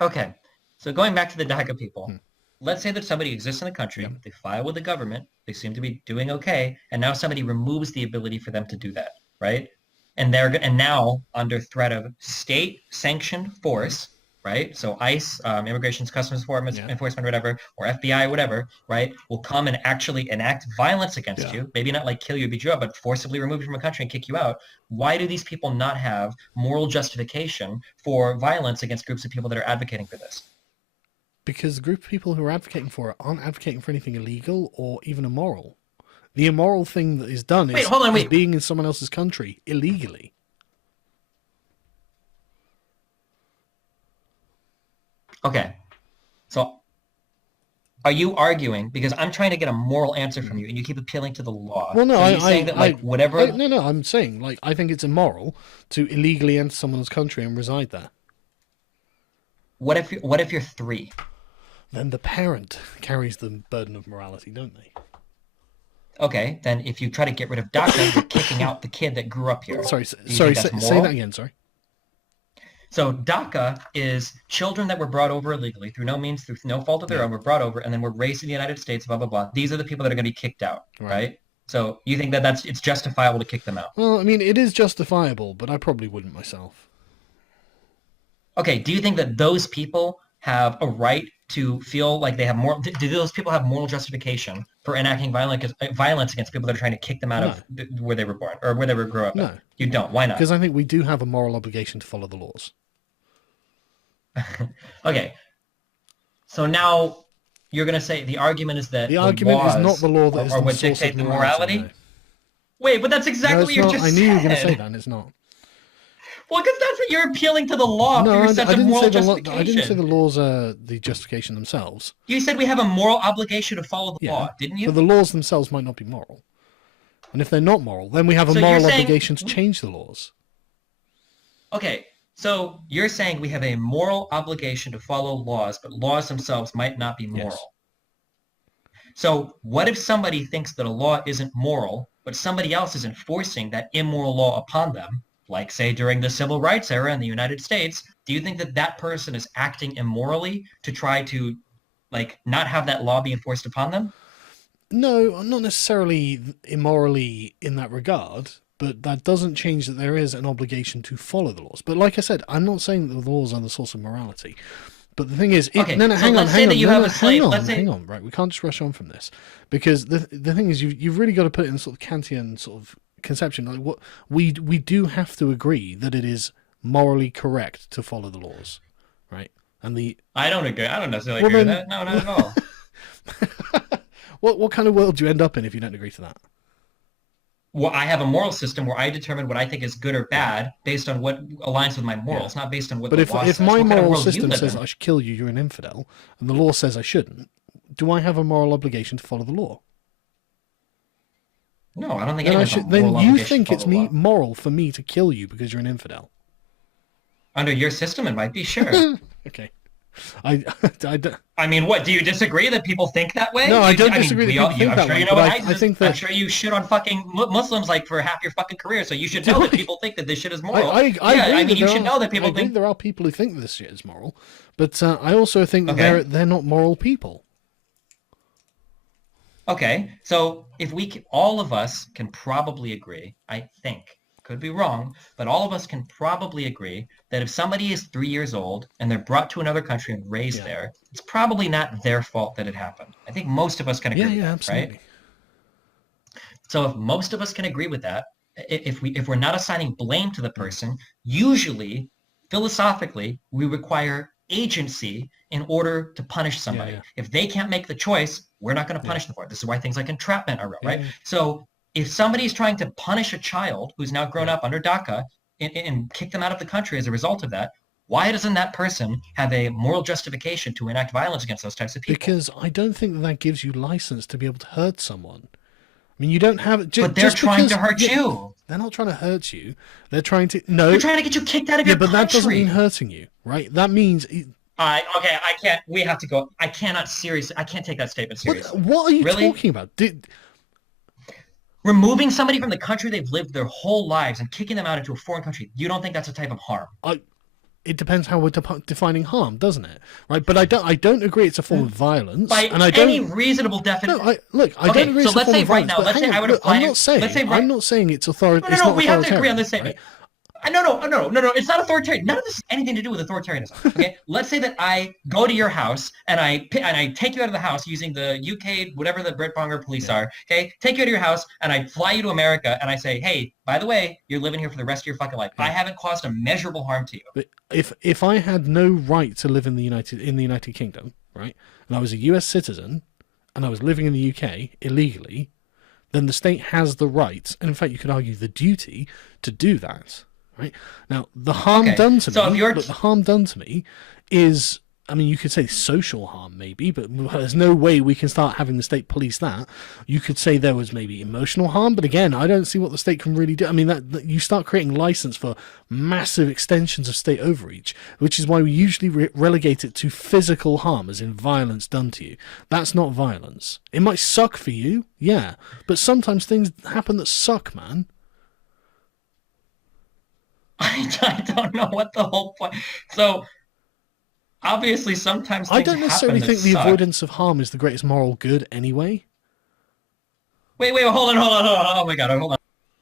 okay, so going back to the DACA people, let's say that somebody exists in the country, they file with the government, they seem to be doing okay, and now somebody removes the ability for them to do that, right? And now under threat of state-sanctioned force, right? So ICE, Immigration Customs Enforcement, whatever, or FBI, whatever, right, will come and actually enact violence against you. Maybe not like kill you, beat you up, but forcibly remove you from a country and kick you out. Why do these people not have moral justification for violence against groups of people that are advocating for this? Because the group of people who are advocating for it aren't advocating for anything illegal or even immoral. The immoral thing that is done is being in someone else's country illegally. Okay, so are you arguing, because I'm trying to get a moral answer from you and you keep appealing to the law. Well, no, so I'm saying, like, I think it's immoral to illegally enter someone's country and reside there. What if you're 3? Then the parent carries the burden of morality, don't they? Okay, then if you try to get rid of DACA, you're kicking out the kid that grew up here. Sorry, say that again, sorry. So DACA is children that were brought over illegally through no means, through no fault of their Yeah. own, were brought over and then were raised in the United States, blah, blah, blah. These are the people that are going to be kicked out, Right. right? So you think that it's justifiable to kick them out? Well, I mean, it is justifiable, but I probably wouldn't myself. Okay, do you think that those people have a right to feel like they have moral? Do those people have moral justification for enacting violence against people that are trying to kick them out of where they were born or where they were grew up? No, in? You don't. Why not? Because I think we do have a moral obligation to follow the laws. Okay, so now you're going to say the argument is that the argument is not the law that is or the would source dictate of the morality. morality. No. Wait, but that's exactly what you not. just I knew you were going to said. say that, and it's not. Well, because that's what you're appealing to the law for your sense of moral justification. I didn't say the laws are the justification themselves. You said we have a moral obligation to follow the law, didn't you? But the laws themselves might not be moral. And if they're not moral, then we have a moral obligation to change the laws. Okay, so you're saying we have a moral obligation to follow laws, but laws themselves might not be moral. Yes. So what if somebody thinks that a law isn't moral, but somebody else is enforcing that immoral law upon them, like, say, during the civil rights era in the United States? Do you think that that person is acting immorally to try to, like, not have that law be enforced upon them? No, not necessarily immorally in that regard, but that doesn't change that there is an obligation to follow the laws. But like I said, I'm not saying that the laws are the source of morality. But the thing is, hang on, right? We can't just rush on from this, because the thing is, you've really got to put it in sort of Kantian sort of conception. Like, what we do have to agree that it is morally correct to follow the laws, right? And I don't agree. I don't necessarily agree with that. No, not at all. What kind of world do you end up in if you don't agree to that? Well, I have a moral system where I determine what I think is good or bad based on what aligns with my morals, not based on what the law says. But if my moral system says I should kill you, you're an infidel, and the law says I shouldn't, do I have a moral obligation to follow the law? No, I don't think anyone has a moral then you obligation think to it's follow the law. moral for me to kill you because you're an infidel? Under your system, it might be, sure. Okay. I mean, what, do you disagree that people think that way? No, I don't disagree that people think that way. I'm sure you shit on fucking Muslims like for half your fucking career, so you should know that people think that this shit is moral. I mean, you should know that people think there are people who think this shit is moral, but I also think that they're not moral people. Okay, so if all of us can probably agree, I think, could be wrong, but all of us can probably agree that if somebody is 3 years old and they're brought to another country and raised there, it's probably not their fault that it happened. I think most of us can agree with that, absolutely. Right? So if most of us can agree with that, if we're not assigning blame to the person, usually, philosophically, we require agency in order to punish somebody. If they can't make the choice, we're not going to punish them for it. This is why things like entrapment are real, right? So if somebody's trying to punish a child who's now grown up under DACA and kick them out of the country as a result of that, why doesn't that person have a moral justification to enact violence against those types of people? Because I don't think that gives you license to be able to hurt someone. I mean, you don't have... But they're trying to hurt you. They're not trying to hurt you. They're trying to... No. They're trying to get you kicked out of your country. But that doesn't mean hurting you, right? That means... Okay, I can't... We have to go... I can't take that statement seriously. What are you talking about? Removing somebody from the country they've lived their whole lives and kicking them out into a foreign country, you don't think that's a type of harm? It depends how we're defining harm, doesn't it? Right, but I don't agree it's a form of violence. By any reasonable definition. No, I don't agree. So let's say right now, let's say I would apply. I'm not saying it's authoritarian. No, we have to agree on this statement. No, it's not authoritarian. None of this has anything to do with authoritarianism. Okay, let's say that I go to your house and I take you out of the house using the UK, whatever the Britbonger police are. Okay, take you out of your house and I fly you to America and I say, hey, by the way, you're living here for the rest of your fucking life. I haven't caused a measurable harm to you. But if I had no right to live in the United Kingdom, right, and I was a US citizen and I was living in the UK illegally, then the state has the right, and in fact you could argue the duty, to do that. Right now, the harm done to me. The harm done to me is, I mean, you could say social harm, maybe, but there's no way we can start having the state police that. You could say there was maybe emotional harm, but again, I don't see what the state can really do. I mean, that you start creating license for massive extensions of state overreach, which is why we usually relegate it to physical harm, as in violence done to you. That's not violence. It might suck for you, yeah, but sometimes things happen that suck, man. I don't know what the whole point. So obviously, sometimes I things don't happen necessarily that think the suck. avoidance of harm is the greatest moral good anyway. Wait, hold on. Oh my God, hold on.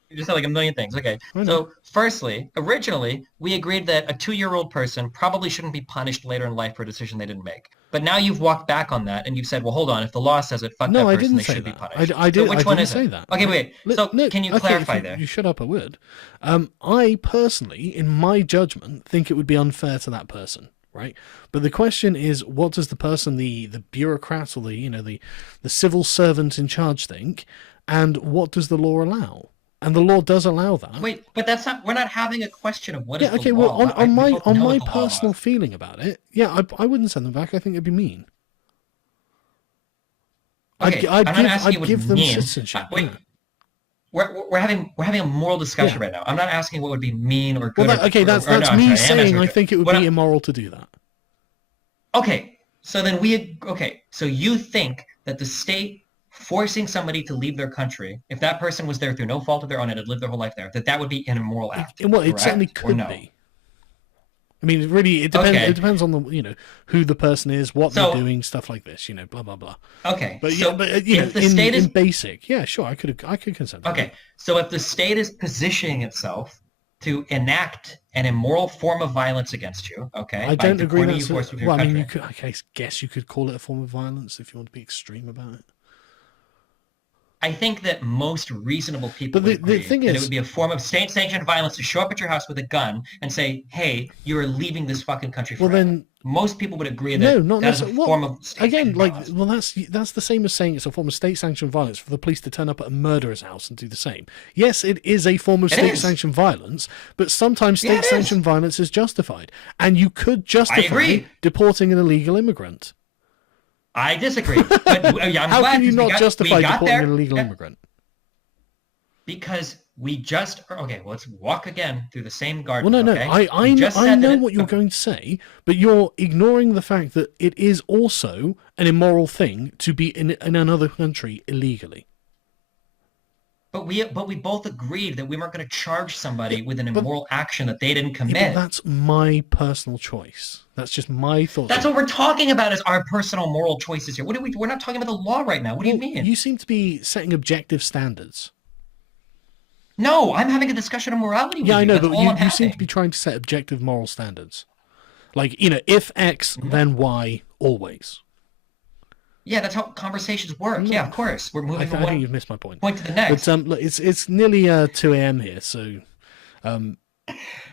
You just said like a million things. Okay. I know. So, firstly, originally, we agreed that a 2-year-old person probably shouldn't be punished later in life for a decision they didn't make. But now you've walked back on that and you've said, well, hold on, if the law says it, fuck No, that I person, didn't they say should be that. punished. I So did. I which one didn't is say it? that. Okay, wait. So No. can you Okay, if clarify you, there? you shut up, I would. I personally, in my judgment, think it would be unfair to that person, right? But the question is, what does the person, the bureaucrat or the civil servant in charge think, and what does the law allow? And the law does allow that. Wait, but that's not, we're not having a question of what Yeah. is the Okay. Well, law. We both on know what my the law personal is. feeling about it, yeah, I wouldn't send them back. I think it'd be mean. Okay, I'm not asking you I'd what would give them mean. citizenship. Wait, Yeah. we're having a moral discussion Yeah. right now. I'm not asking what would be mean or Well, good okay, or no, that's I'm me sorry, I am saying asking I what think it would what be I, immoral to do that. okay. So then so you think that the state forcing somebody to leave their country, if that person was there through no fault of their own and had lived their whole life there, that would be an immoral act, Well, it certainly correct or could no? be. I mean, really, it depends. It Okay. depends on the who the person is, what they're So doing, stuff like this. Blah blah blah. okay. But yeah, So but if the in state is basic, yeah, sure, I could consent to that. okay, so if the state is positioning itself to enact an immoral form of violence against you, okay, I by don't agree deporting you that's forcibly from your well. I mean, you country, could. I guess you could call it a form of violence if you want to be extreme about it. I think that most reasonable people But would the agree thing that it would is, be a form of state-sanctioned violence to show up at your house with a gun and say, "Hey, you are leaving this fucking country well, forever." then Most people would agree no, that not that is a necessarily. form Well, of again, state-sanctioned like, violence. well, that's the same as saying it's a form of state-sanctioned violence for the police to turn up at a murderer's house and do the same. Yes, it is a form of It is. state-sanctioned violence, but sometimes Yeah, it is. state-sanctioned violence is justified, and you could I justify agree. deporting an illegal immigrant. I disagree, but I'm How glad can you because we not got we justify got deporting an there. illegal Yeah, immigrant? because we just okay. Well, let's walk again through the same Well, garden. no, no. Okay, we just I said that know it. what you're going to say, but you're ignoring the fact that it is also an immoral thing to be in another country illegally. But we both agreed that we weren't going to charge Yeah, somebody with an but immoral action that they didn't yeah, but commit. that's my personal choice. That's just my thoughts That's on what it. we're talking about is our personal moral choices here. What do we? We're not talking about the law right now. What do you Well, mean? you seem to be setting objective standards. No, I'm having a discussion of morality Yeah, with I you. know, That's but all I'm you seem to be having. trying to set objective moral standards. Like, if X, No. then Y, always. Yeah, that's how conversations work. Yeah, No, of course. We're moving from I think one you've missed my point. point to the But next. look, it's nearly 2 a.m. here, so um,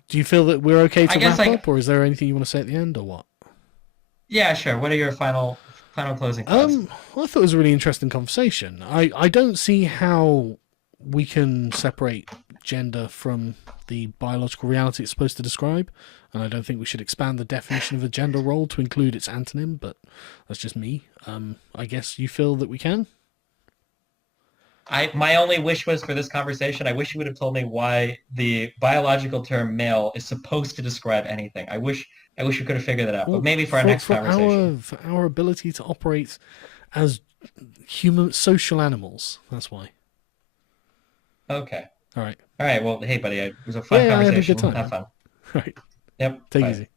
do you feel that we're okay I to guess wrap like up, or is there anything you want to say at the end, or what? yeah, sure. What are your final closing thoughts? I thought it was a really interesting conversation. I don't see how we can separate gender from the biological reality it's supposed to describe, and I don't think we should expand the definition of a gender role to include its antonym, but that's just me. I guess you feel that we can? My only wish was for this conversation, I wish you would have told me why the biological term male is supposed to describe anything. I wish we could have figured that out. But Well, maybe for our next conversation. for our ability to operate as human social animals. That's why. Okay. All right. All right. Well, hey, buddy, it was a fun Yeah, I had a good conversation. time. Have fun. All right. Yep. Take it Bye. easy.